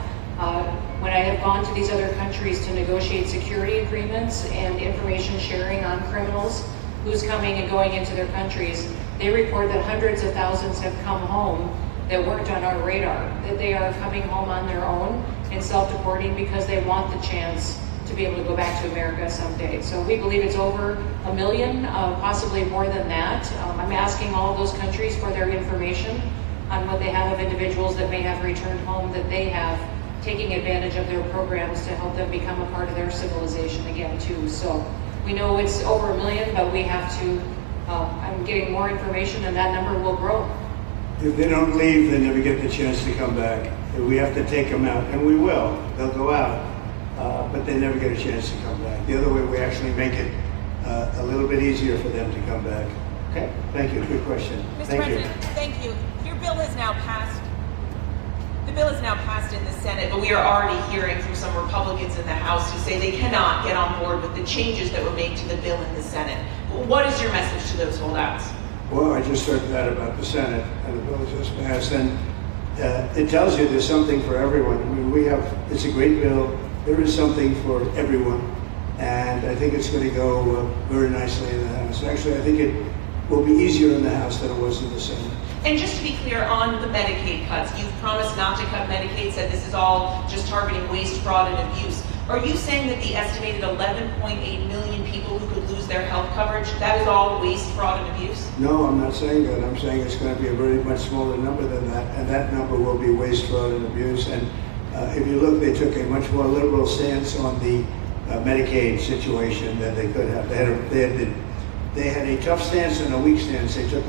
When I have gone to these other countries to negotiate security agreements and information sharing on criminals, who's coming and going into their countries, they report that hundreds of thousands have come home that weren't on our radar, that they are coming home on their own and self-deporting because they want the chance to be able to go back to America someday. So we believe it's over 1 million, possibly more than that. I'm asking all those countries for their information on what they have of individuals that may have returned home, that they have taking advantage of their programs to help them become a part of their civilization again too. So we know it's over 1 million, but we have to, I'm getting more information and that number will grow. If they don't leave, they never get the chance to come back. We have to take them out, and we will. They'll go out, but they never get a chance to come back. The other way, we actually make it a little bit easier for them to come back. Okay, thank you. Good question. Mr. President, thank you. Your bill has now passed. The bill is now passed in the Senate, but we are already hearing from some Republicans in the House who say they cannot get on board with the changes that were made to the bill in the Senate. What is your message to those holdouts? Well, I just heard that about the Senate, and the bill just passed, and it tells you there's something for everyone. I mean, it's a great bill. There is something for everyone, and I think it's going to go very nicely in the House. Actually, I think it will be easier in the House than it was in the Senate. And just to be clear, on the Medicaid cuts, you've promised not to cut Medicaid, said this is all just targeting waste, fraud, and abuse. Are you saying that the estimated 11.8 million people who could lose their health coverage, that is all waste, fraud, and abuse? No, I'm not saying that. I'm saying it's going to be a very much smaller number than that, and that number will be waste, fraud, and abuse. And if you look, they took a much more liberal stance on the Medicaid situation than they could have. They had a tough stance and a weak stance. They took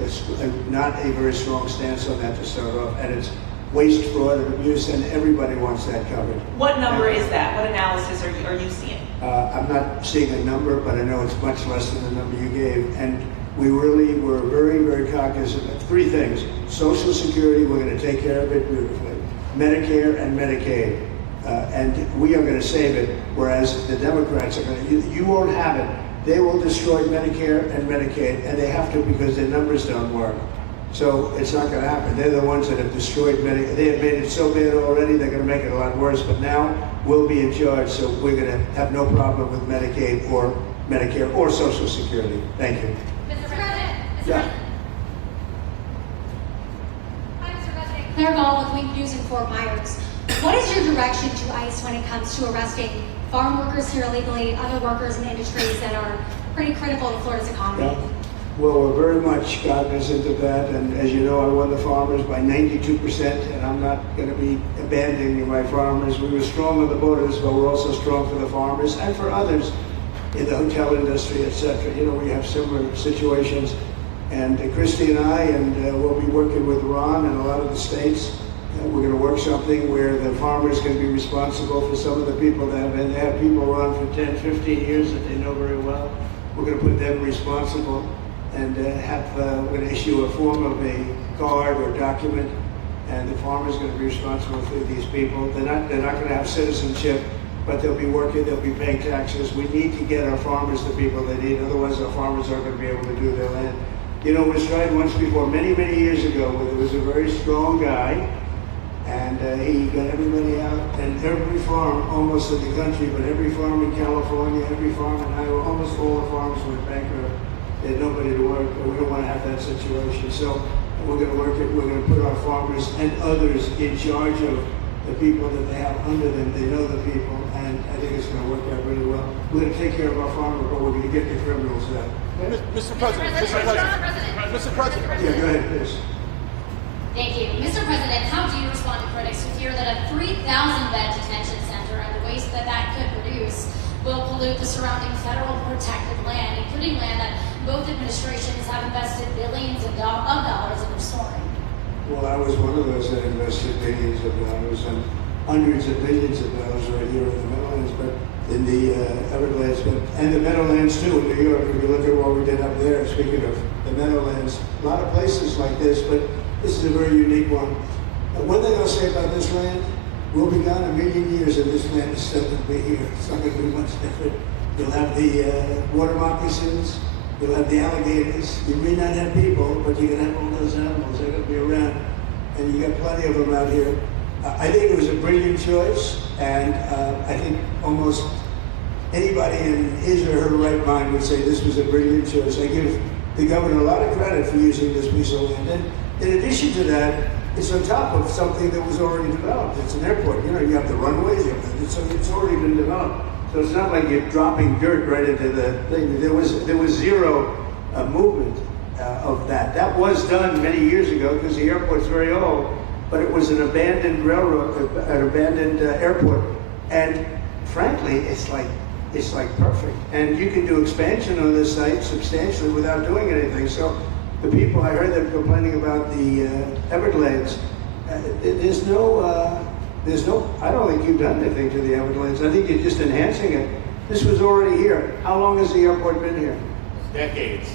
not a very strong stance on that to start off, and it's waste, fraud, and abuse, and everybody wants that covered. What number is that? What analysis are you seeing? I'm not seeing a number, but I know it's much less than the number you gave. And we really were very, very cognizant of three things. Social Security, we're going to take care of it beautifully. Medicare and Medicaid. And we are going to save it, whereas the Democrats are going to, you won't have it. they will destroy Medicare and Medicaid, and they have to because their numbers don't work. So it's not going to happen. They're the ones that have destroyed Medicare. They have made it so bad already, they're going to make it a lot worse. But now we'll be in charge, so we're going to have no problem with Medicaid or Medicare or Social Security. Thank you. Mr. President. Yeah. Hi, Mr. President. Claire Gall with Wink News in Fort Myers. What is your direction to ICE when it comes to arresting farm workers here illegally, other workers in industries that are pretty critical to Florida's economy? Yeah. Well, we're very much cognizant of that, and as you know, I won the farmers by 92%, and I'm not going to be abandoning my farmers. We were strong on the borders, but we're also strong for the farmers and for others in the hotel industry, etc. You know, we have similar situations, and Christy and I, and we'll be working with Ron and a lot of the states. We're going to work something where the farmers can be responsible for some of the people that have been there. People run for 10, 15 years that they know very well. We're going to put them responsible and we're going to issue a form of a card or document, and the farmer's going to be responsible for these people. They're not going to have citizenship, but they'll be working, they'll be paying taxes. We need to get our farmers the people they need, otherwise our farmers aren't going to be able to do their land. You know, it was tried once before, many, many years ago, where there was a very strong guy, and he got everybody out, and every farm almost in the country, but every farm in California, every farm in Iowa, almost all the farms went bankrupt. They had nobody to work, but we don't want to have that situation. So we're going to work it, we're going to put our farmers and others in charge of the people that they have under them. They know the people, and I think it's going to work out really well. We're going to take care of our farmers, but we're going to get the criminals out. Mr. President. Mr. President. Yeah, go ahead, please. Thank you. Mr. President, how do you respond to critics who fear that a 3,000-bed detention center and the waste that that could produce will pollute the surrounding federal protected land, including land that both administrations have invested billions of dollars in restoring? Well, I was one of those that invested billions of dollars and hundreds of billions of dollars right here in the Meadowlands, but in the Everglades, and the Meadowlands too in New York. If you look at what we did up there, speaking of the Meadowlands, a lot of places like this, but this is a very unique one. One thing I'll say about this land, we'll be gone a million years and this land is still going to be here. It's not going to be much different. You'll have the water moccasins, you'll have the alligators. You may not have people, but you're going to have all those animals. They're going to be around, and you got plenty of them out here. I think it was a brilliant choice, and I think almost anybody in his or her right mind would say this was a brilliant choice. I give the governor a lot of credit for using this piece of land. And in addition to that, it's on top of something that was already developed. It's an airport. You know, you have the runways, so it's already been developed. So it's not like you're dropping dirt right into the thing. There was zero movement of that. That was done many years ago because the airport's very old, but it was an abandoned railroad, an abandoned airport. And frankly, it's like perfect. And you can do expansion on this site substantially without doing anything. So the people, I heard them complaining about the Everglades. There's no, I don't think you've done anything to the Everglades. I think you're just enhancing it. This was already here. How long has the airport been here? Decades.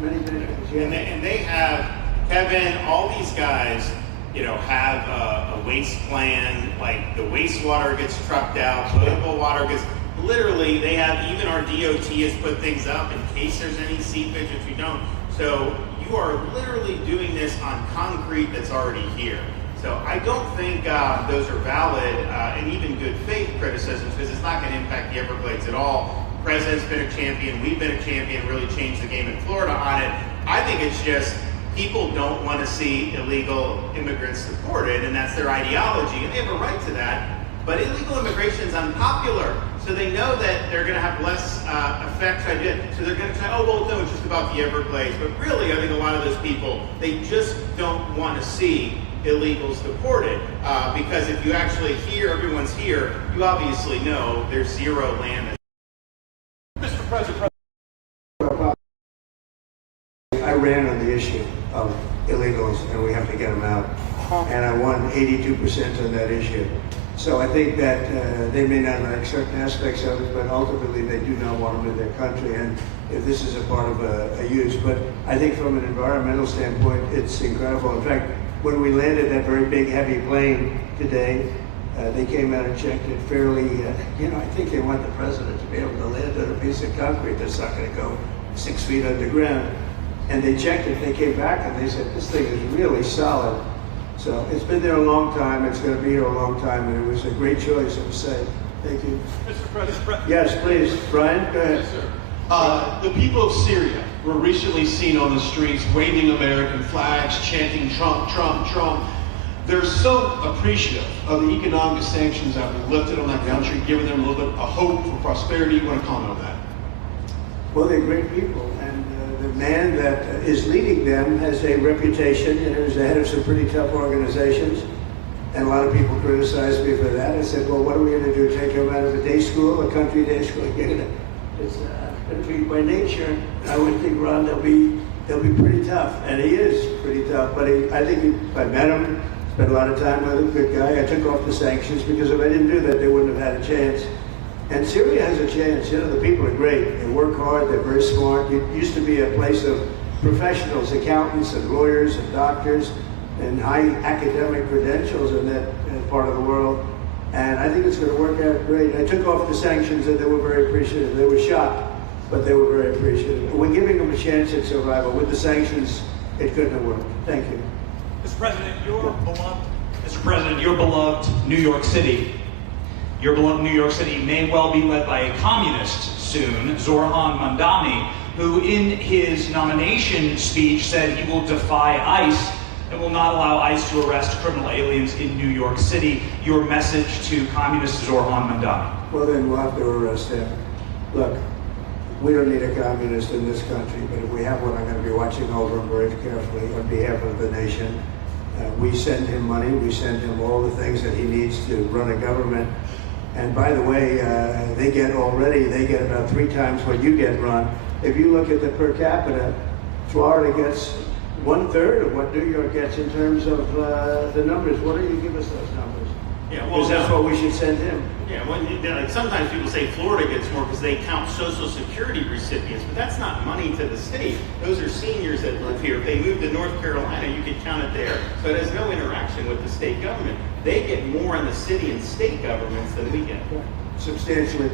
Many decades, yeah. And they have, Kevin, all these guys, you know, have a waste plan, like the wastewater gets trucked out, potable water gets, literally, they have, even our DOT has put things up in case there's any seepage if you don't. So you are literally doing this on concrete that's already here. So I don't think those are valid and even good faith criticisms, because it's not going to impact the Everglades at all. The president's been a champion, we've been a champion, really changed the game in Florida on it. I think it's just people don't want to see illegal immigrants deported, and that's their ideology, and they have a right to that. But illegal immigration is unpopular, so they know that they're going to have less effect. So they're going to say, oh, well, no, it's just about the Everglades. But really, I think a lot of those people, they just don't want to see illegals deported. Because if you actually hear everyone's here, you obviously know there's zero land. Mr. President, I ran on the issue of illegals, and we have to get them out. And I won 82% on that issue. So I think that they may not like certain aspects of it, but ultimately they do not want them in their country. And if this is a part of a use, but I think from an environmental standpoint, it's incredible. In fact, when we landed that very big, heavy plane today, They came out and checked it fairly, I think they want the president to be able to land on a piece of concrete that's not going to go 6 feet underground. And they checked it, they came back and they said, this thing is really solid. So it's been there a long time, it's going to be here a long time, and it was a great choice, I would say. Thank you. Mr. President. Yes, please. Brian, go ahead. Yes, sir. The people of Syria were recently seen on the streets waving American flags, chanting Trump, Trump, Trump. They're so appreciative of the economic sanctions that were lifted on that country, giving them a little bit of hope for prosperity. You want to comment on that? Well, they're great people, and the man that is leading them has a reputation, and is the head of some pretty tough organizations, and a lot of people criticize me for that. I said, well, what are we going to do, take him out of a day school, a country day school? It's going to be by nature. I would think, Ron, they'll be pretty tough, and he is pretty tough, but I think I met him, spent a lot of time with him, good guy. I took off the sanctions because if I didn't do that, they wouldn't have had a chance. And Syria has a chance. The people are great. They work hard. They're very smart. It used to be a place of professionals, accountants and lawyers and doctors and high academic credentials in that part of the world. And I think it's going to work out great. I took off the sanctions and they were very appreciative. They were shocked, but they were very appreciative. We're giving them a chance at survival. With the sanctions, it couldn't have worked. Thank you. Mr. President, your beloved New York City. Your beloved New York City may well be led by a communist soon, Zoran Mandani, who in his nomination speech said he will defy ICE and will not allow ICE to arrest criminal aliens in New York City. Your message to communist Zoran Mandani. Well, then we'll have to arrest him. Look, we don't need a communist in this country, but if we have one, I'm going to be watching over him very carefully on behalf of the nation. We send him money. We send him all the things that he needs to run a government. And by the way, they get about 3 times what you get, Ron. If you look at the per capita, Florida gets 1/3 of what New York gets in terms of the numbers. Why don't you give us those numbers? Yeah, well, because that's what we should send him. Yeah, well, like sometimes people say Florida gets more because they count Social Security recipients, but that's not money to the state. Those are seniors that live here. If they move to North Carolina, you could count it there. So it has no interaction with the state government. They get more in the city and state governments than we get. Substantially.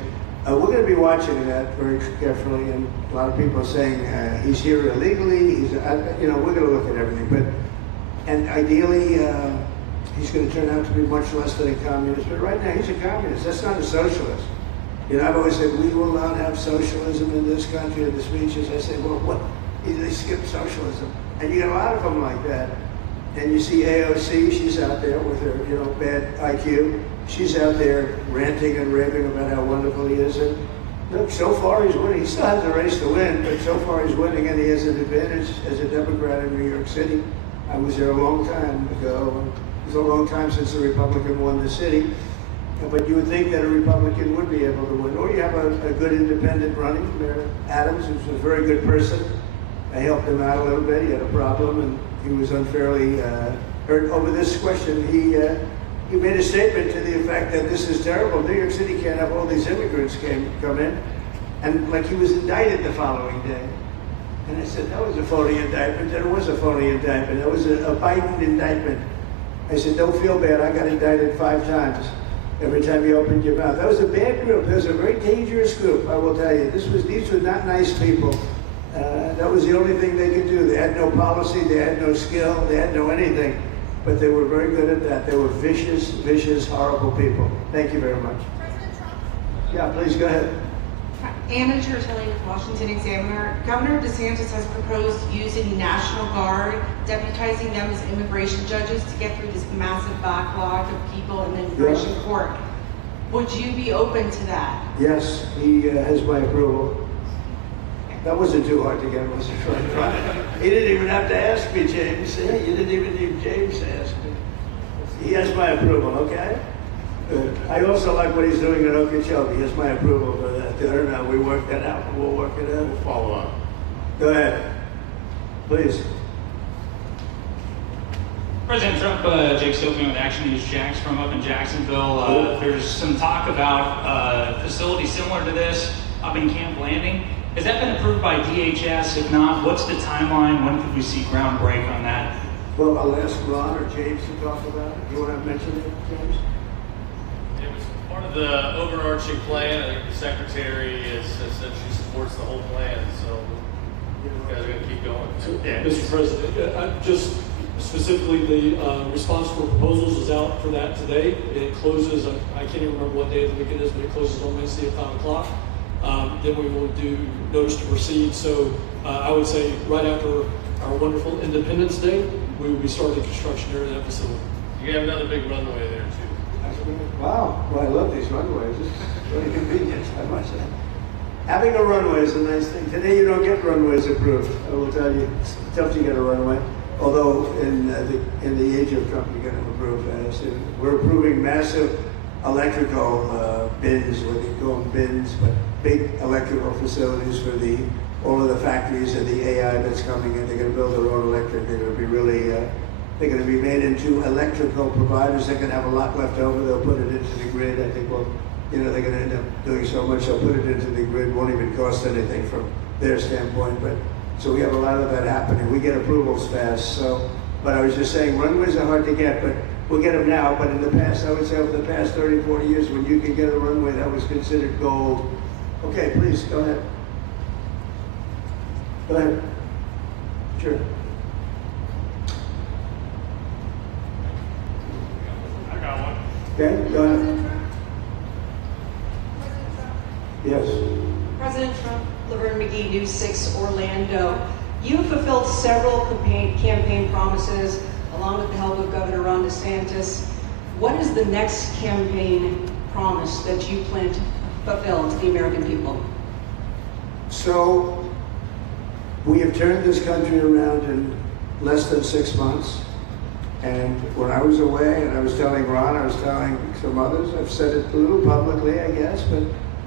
We're going to be watching that very carefully, and a lot of people are saying he's here illegally. We're going to look at everything, and ideally, he's going to turn out to be much less than a communist. But right now, he's a communist. That's not a socialist. I've always said we will not have socialism in this country. In the speeches, I say, well, what? They skip socialism, and you get a lot of them like that. And you see AOC, she's out there with her, bad IQ. She's out there ranting and raving about how wonderful he is. And look, so far he's winning. He still has a race to win, but so far he's winning, and he has an advantage as a Democrat in New York City. I was there a long time ago. It was a long time since a Republican won the city. But you would think that a Republican would be able to win. Or you have a good independent running, Mayor Adams, who's a very good person. I helped him out a little bit. He had a problem, and he was unfairly hurt over this question. He made a statement to the effect that this is terrible. New York City can't have all these immigrants come in. And like he was indicted the following day. And I said, that was a phony indictment. That was a phony indictment. That was a Biden indictment. I said, don't feel bad. I got indicted 5 times. Every time you opened your mouth. That was a bad group. It was a very dangerous group, I will tell you. These were not nice people. That was the only thing they could do. They had no policy, they had no skill, they had no anything. But they were very good at that. They were vicious, vicious, horrible people. Thank you very much. President Trump? Yeah, please go ahead. Anna Churtilli with Washington Examiner. Governor DeSantis has proposed using National Guard, deputizing them as immigration judges to get through this massive backlog of people in the immigration court. Would you be open to that? Yes, he has my approval. That wasn't too hard to get, was it? He didn't even have to ask me, James. You didn't even need James to ask me. He has my approval, okay? I also like what he's doing in Okeechobee. He has my approval for that. I don't know. We work that out. We'll work it out. We'll follow up. Go ahead. Please. President Trump, Jake Stopian with Action News Jax from up in Jacksonville. There's some talk about a facility similar to this up in Camp Landing. Has that been approved by DHS? If not, what's the timeline? When could we see ground break on that? Well, I'll ask Ron or James to talk about it. You want to mention it, James? Part of the overarching plan, I think the secretary has said she supports the whole plan, so you guys are going to keep going. Yeah. Mr. President, just specifically the response for proposals is out for that today. It closes, I can't even remember what day of the week it is, but it closes on Wednesday at 5 o'clock. Then we will do notice to proceed. So I would say right after our wonderful Independence Day, we will be starting construction here at that facility. You have another big runway there too. Wow, well, I love these runways. It's really convenient, I must say. Having a runway is a nice thing. Today you don't get runways approved. I will tell you, it's tough to get a runway. Although in the age of Trump, you get them approved fast. We're approving massive electrical bins, what they call them bins, but big electrical facilities for all of the factories and the AI that's coming in. They're going to build their own electric. They're going to be really, they're going to be made into electrical providers. They're going to have a lot left over. They'll put it into the grid. I think, well, they're going to end up doing so much. They'll put it into the grid. Won't even cost anything from their standpoint. But so we have a lot of that happening. We get approvals fast. So, but I was just saying, runways are hard to get, but we'll get them now. But in the past, I would say over the past 30, 40 years, when you could get a runway, that was considered gold. Okay, please, go ahead. Go ahead. Sure. I got one. Okay, go ahead. Yes. President Trump, Laverne McGee, News 6 Orlando. You have fulfilled several campaign promises along with the help of Governor Ron DeSantis. What is the next campaign promise that you plan to fulfill to the American people? So, we have turned this country around in less than 6 months. And when I was away, and I was telling Ron, I was telling some others, I've said it a little publicly, I guess, but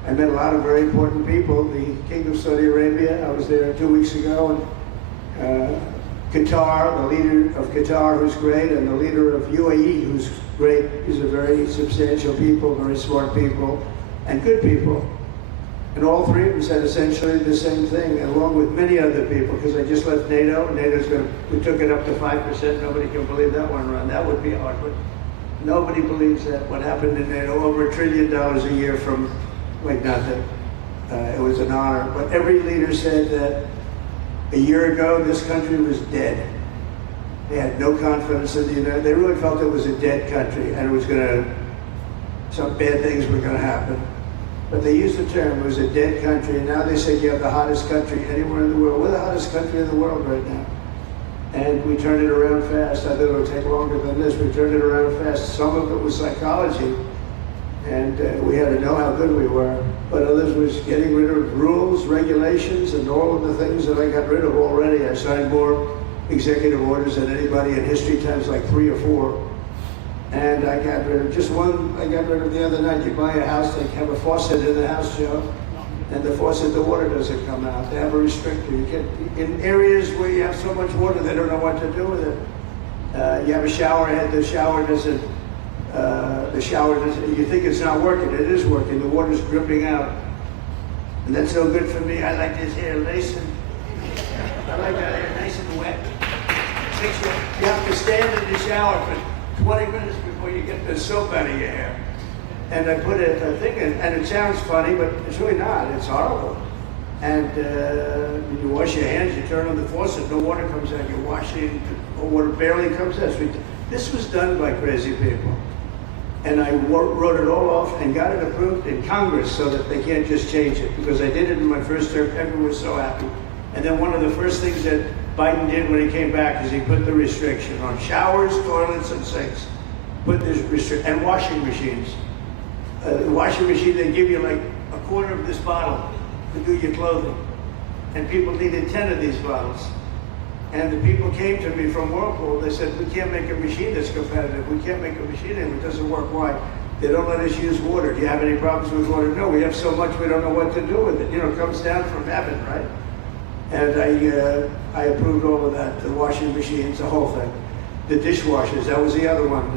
I met a lot of very important people. The King of Saudi Arabia, I was there 2 weeks ago, and Qatar, the leader of Qatar, who's great, and the leader of UAE, who's great. These are very substantial people, very smart people, and good people. And all three of them said essentially the same thing, along with many other people, because I just left NATO, and NATO's we took it up to 5%. Nobody can believe that one run. That would be awkward. Nobody believes that. What happened in NATO, over $1 trillion a year from like nothing. It was an honor. But every leader said that a year ago, this country was dead. They had no confidence in the United. They really felt it was a dead country, and it was some bad things were going to happen. But they used the term, it was a dead country, and now they say you have the hottest country anywhere in the world. We're the hottest country in the world right now. And we turned it around fast. I thought it would take longer than this. We turned it around fast. Some of it was psychology, and we had to know how good we were. But others was getting rid of rules, regulations, and all of the things that I got rid of already. I signed more executive orders than anybody in history, times like 3 or 4. And I got rid of just one. I got rid of the other night. You buy a house, they have a faucet in the house, Joe, and the faucet, the water doesn't come out. They have a restrictor. You get in areas where you have so much water, they don't know what to do with it. You have a shower head, the shower doesn't. You think it's not working. It is working. The water's dripping out, and that's no good for me. I like this hair lacing. I like that hair nice and wet. You have to stand in the shower for 20 minutes before you get the soap out of your hair. And I put a thing in, and it sounds funny, but it's really not. It's horrible. And when you wash your hands, you turn on the faucet, no water comes out. You wash it, water barely comes out. This was done by crazy people. And I wrote it all off and got it approved in Congress so that they can't just change it. Because I did it in my first term, everyone was so happy. And then one of the first things that Biden did when he came back is he put the restriction on showers, toilets, and sinks. Put this restriction, and washing machines. The washing machine, they give you like a quarter of this bottle to do your clothing. And people needed 10 of these bottles. And the people came to me from Whirlpool. They said, we can't make a machine that's competitive. We can't make a machine and it doesn't work. Why? They don't let us use water. Do you have any problems with water? No, we have so much we don't know what to do with it. You know, it comes down from heaven, right? And I approved all of that, the washing machines, the whole thing. The dishwashers, that was the other one.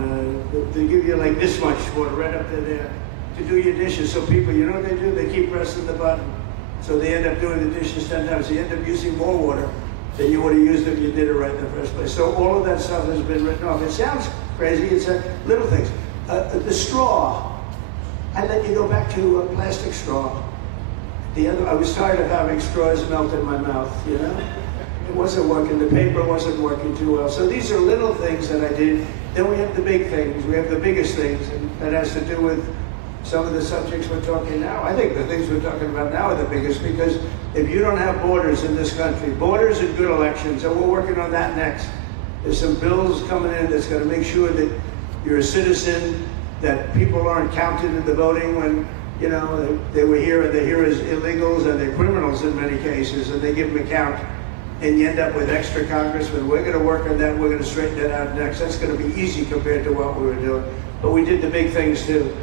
They give you like this much water right up to there to do your dishes. So people, you know what they do? They keep pressing the button. So they end up doing the dishes 10 times. They end up using more water than you would have used if you did it right in the first place. So all of that stuff has been written off. It sounds crazy. It's little things. The straw. I let you go back to a plastic straw. I was tired of having straws melt in my mouth, you know? It wasn't working, the paper wasn't working too well. So these are little things that I did. Then we have the big things, we have the biggest things, and that has to do with some of the subjects we're talking now. I think the things we're talking about now are the biggest, because if you don't have borders in this country, borders and good elections, and we're working on that next. There's some bills coming in that's going to make sure that you're a citizen, that people aren't counted in the voting when, you know, they were here and they're here as illegals and they're criminals in many cases, and they give them a count, and you end up with extra congressmen. We're going to work on that. We're going to straighten that out next. That's going to be easy compared to what we were doing. But we did the big things too.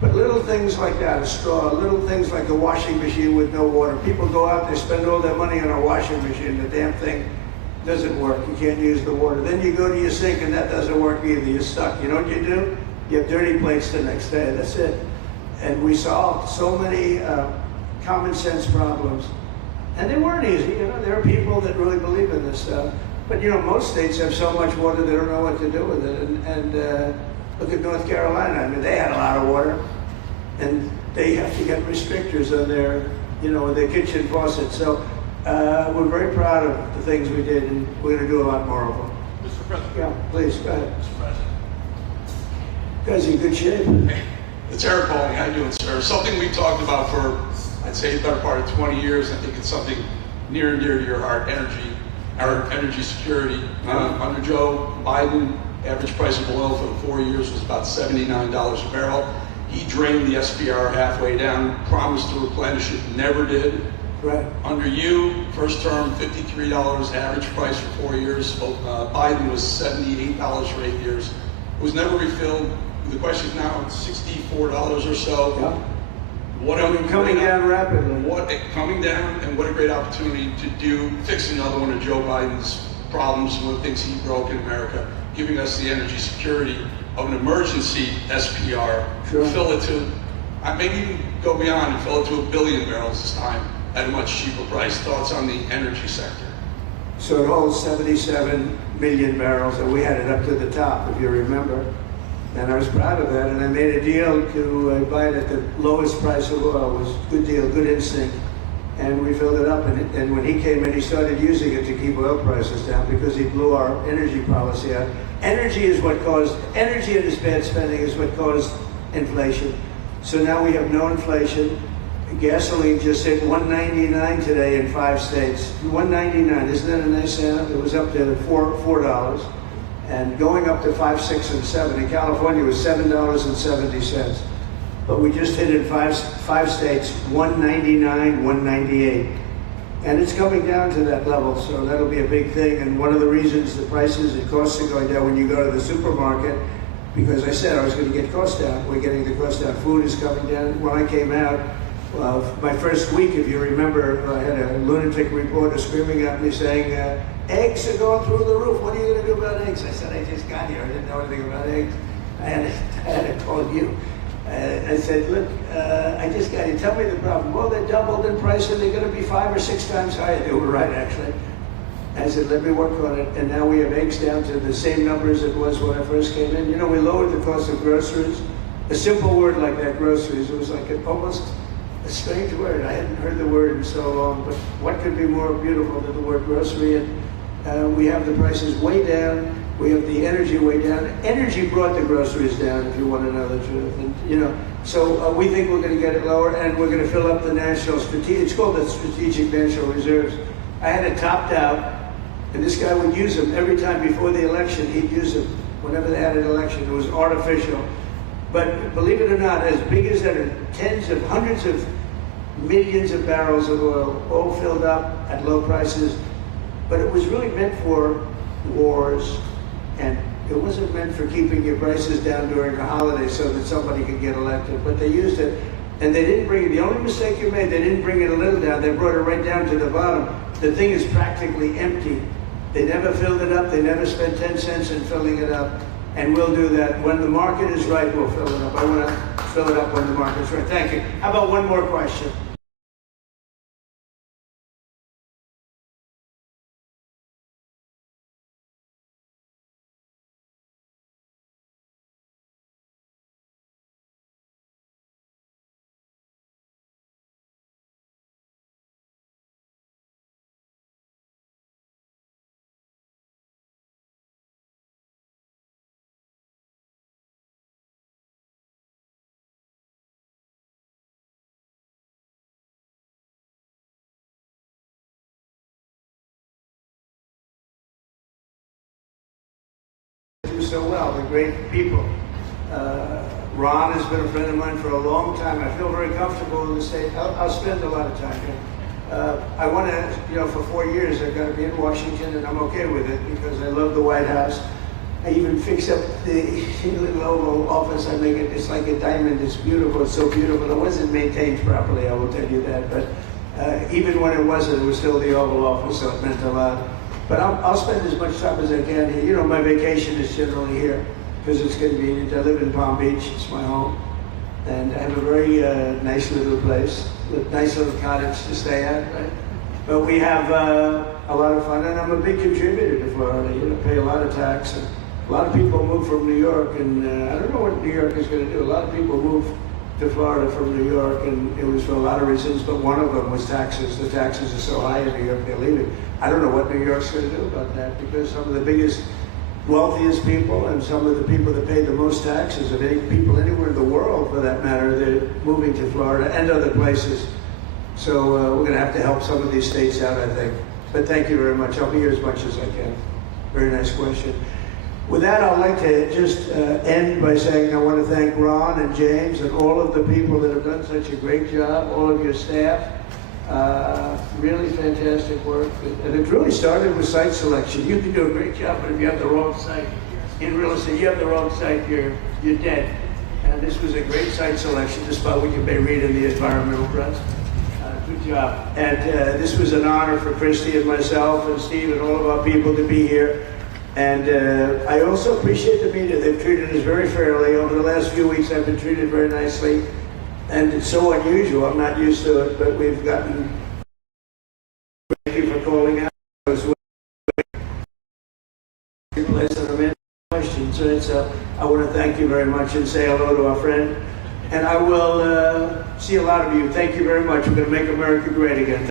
But little things like that, a straw, little things like a washing machine with no water. People go out, they spend all their money on a washing machine. The damn thing doesn't work. You can't use the water. Then you go to your sink and that doesn't work either. You're stuck. You know what you do? You have dirty plates the next day. That's it. And we solved so many common sense problems. And they weren't easy. You know, there are people that really believe in this stuff. But you know, most states have so much water they don't know what to do with it. And look at North Carolina. I mean, they had a lot of water, and they have to get restrictors on their, you know, their kitchen faucets. So we're very proud of the things we did, and we're going to do a lot more of them. Mr. President. Yeah, please, go ahead. Mr. President. Guys, in good shape. Hey, it's Eric Bowling. How you doing, sir? Something we've talked about for, I'd say, the better part of 20 years. I think it's something near and dear to your heart, energy, our energy security. Under Joe Biden, average price of oil for the 4 years was about $79 a barrel. He drained the SPR halfway down, promised to replenish it, never did. Right. Under you, first term, $53 average price for 4 years. Biden was $78 for 8 years. It was never refilled. The question is now it's $64 or so. Yeah. What coming down rapidly. Coming down, and what a great opportunity to do, fix another one of Joe Biden's problems, one of the things he broke in America, giving us the energy security of an emergency SPR, Sure. fill it to, maybe even go beyond and fill it to 1 billion barrels this time at a much cheaper price. Thoughts on the energy sector? So it holds 77 million barrels, and we had it up to the top, if you remember. And I was proud of that, and I made a deal to buy it at the lowest price of oil. It was a good deal, good instinct. And we filled it up, and when he came in, he started using it to keep oil prices down because he blew our energy policy out. Energy and this bad spending is what caused inflation. So now we have no inflation. Gasoline just hit $1.99 today in 5 states. $1.99, isn't that a nice sound? It was up to $4. And going up to 5, 6, and 7. In California, it was $7.70. But we just hit in five states, $1.99, $1.98. And it's coming down to that level, so that'll be a big thing. And one of the reasons the prices and costs are going down when you go to the supermarket, because I said I was going to get costs down. We're getting the cost down. Food is coming down. When I came out, my first week, if you remember, I had a lunatic reporter screaming at me saying, eggs are going through the roof. What are you going to do about eggs? I said, I just got here. I didn't know anything about eggs. I had to call you. I said, look, I just got here. Tell me the problem. Well, they doubled in price and they're going to be 5 or 6 times higher. They were right, actually. I said, let me work on it. And now we have eggs down to the same numbers it was when I first came in. You know, we lowered the cost of groceries. A simple word like that, groceries, it was like almost a strange word. I hadn't heard the word in so long, but what could be more beautiful than the word grocery? And we have the prices way down. We have the energy way down. Energy brought the groceries down, if you want to know the truth. And, you know, so we think we're going to get it lower, and we're going to fill up the it's called the strategic national reserves. I had it topped out, and this guy would use them every time before the election. He'd use them whenever they had an election. It was artificial. But believe it or not, as big as that are tens of hundreds of millions of barrels of oil, all filled up at low prices. But it was really meant for wars, and it wasn't meant for keeping your prices down during a holiday so that somebody could get elected. But they used it, and they didn't bring it. The only mistake you made, they didn't bring it a little down. They brought it right down to the bottom. The thing is practically empty. They never filled it up. They never spent 10 cents in filling it up. And we'll do that. When the market is right, we'll fill it up. I want to fill it up when the market's right. Thank you. How about one more question? so well. They're great people. Ron has been a friend of mine for a long time. I feel very comfortable in the state. I'll spend a lot of time here. I want to, for 4 years, I've got to be in Washington, and I'm okay with it because I love the White House. I even fix up the little Oval Office. I make it, it's like a diamond. It's beautiful. It's so beautiful. It wasn't maintained properly, I will tell you that. But even when it wasn't, it was still the Oval Office, so it meant a lot. But I'll spend as much time as I can here. My vacation is generally here because it's convenient. I live in Palm Beach. It's my home. And I have a very nice little place with nice little cottage to stay at, right? But we have a lot of fun, and I'm a big contributor to Florida. Pay a lot of tax. And a lot of people move from New York, and I don't know what New York is going to do. A lot of people move to Florida from New York, and it was for a lot of reasons, but one of them was taxes. The taxes are so high in New York, they're leaving. I don't know what New York's going to do about that, because some of the biggest, wealthiest people and some of the people that pay the most taxes, and any people anywhere in the world for that matter, they're moving to Florida and other places. So we're going to have to help some of these states out, I think. But thank you very much. I'll be here as much as I can. Very nice question. With that, I'd like to just end by saying I want to thank Ron and James and all of the people that have done such a great job, all of your staff. Really fantastic work. And it really started with site selection. You can do a great job, but if you have the wrong site in real estate, you have the wrong site, you're dead. And this was a great site selection, just about what you may read in the environmental press. Good job. And this was an honor for Christy and myself and Steve and all of our people to be here. And I also appreciate the media. They've treated us very fairly. Over the last few weeks, I've been treated very nicely. And it's so unusual. I'm not used to it, but we've gotten... Thank you for calling out. I was place that I'm in questions. And so I want to thank you very much and say hello to our friend. And I will see a lot of you. Thank you very much. We're going to make America great again.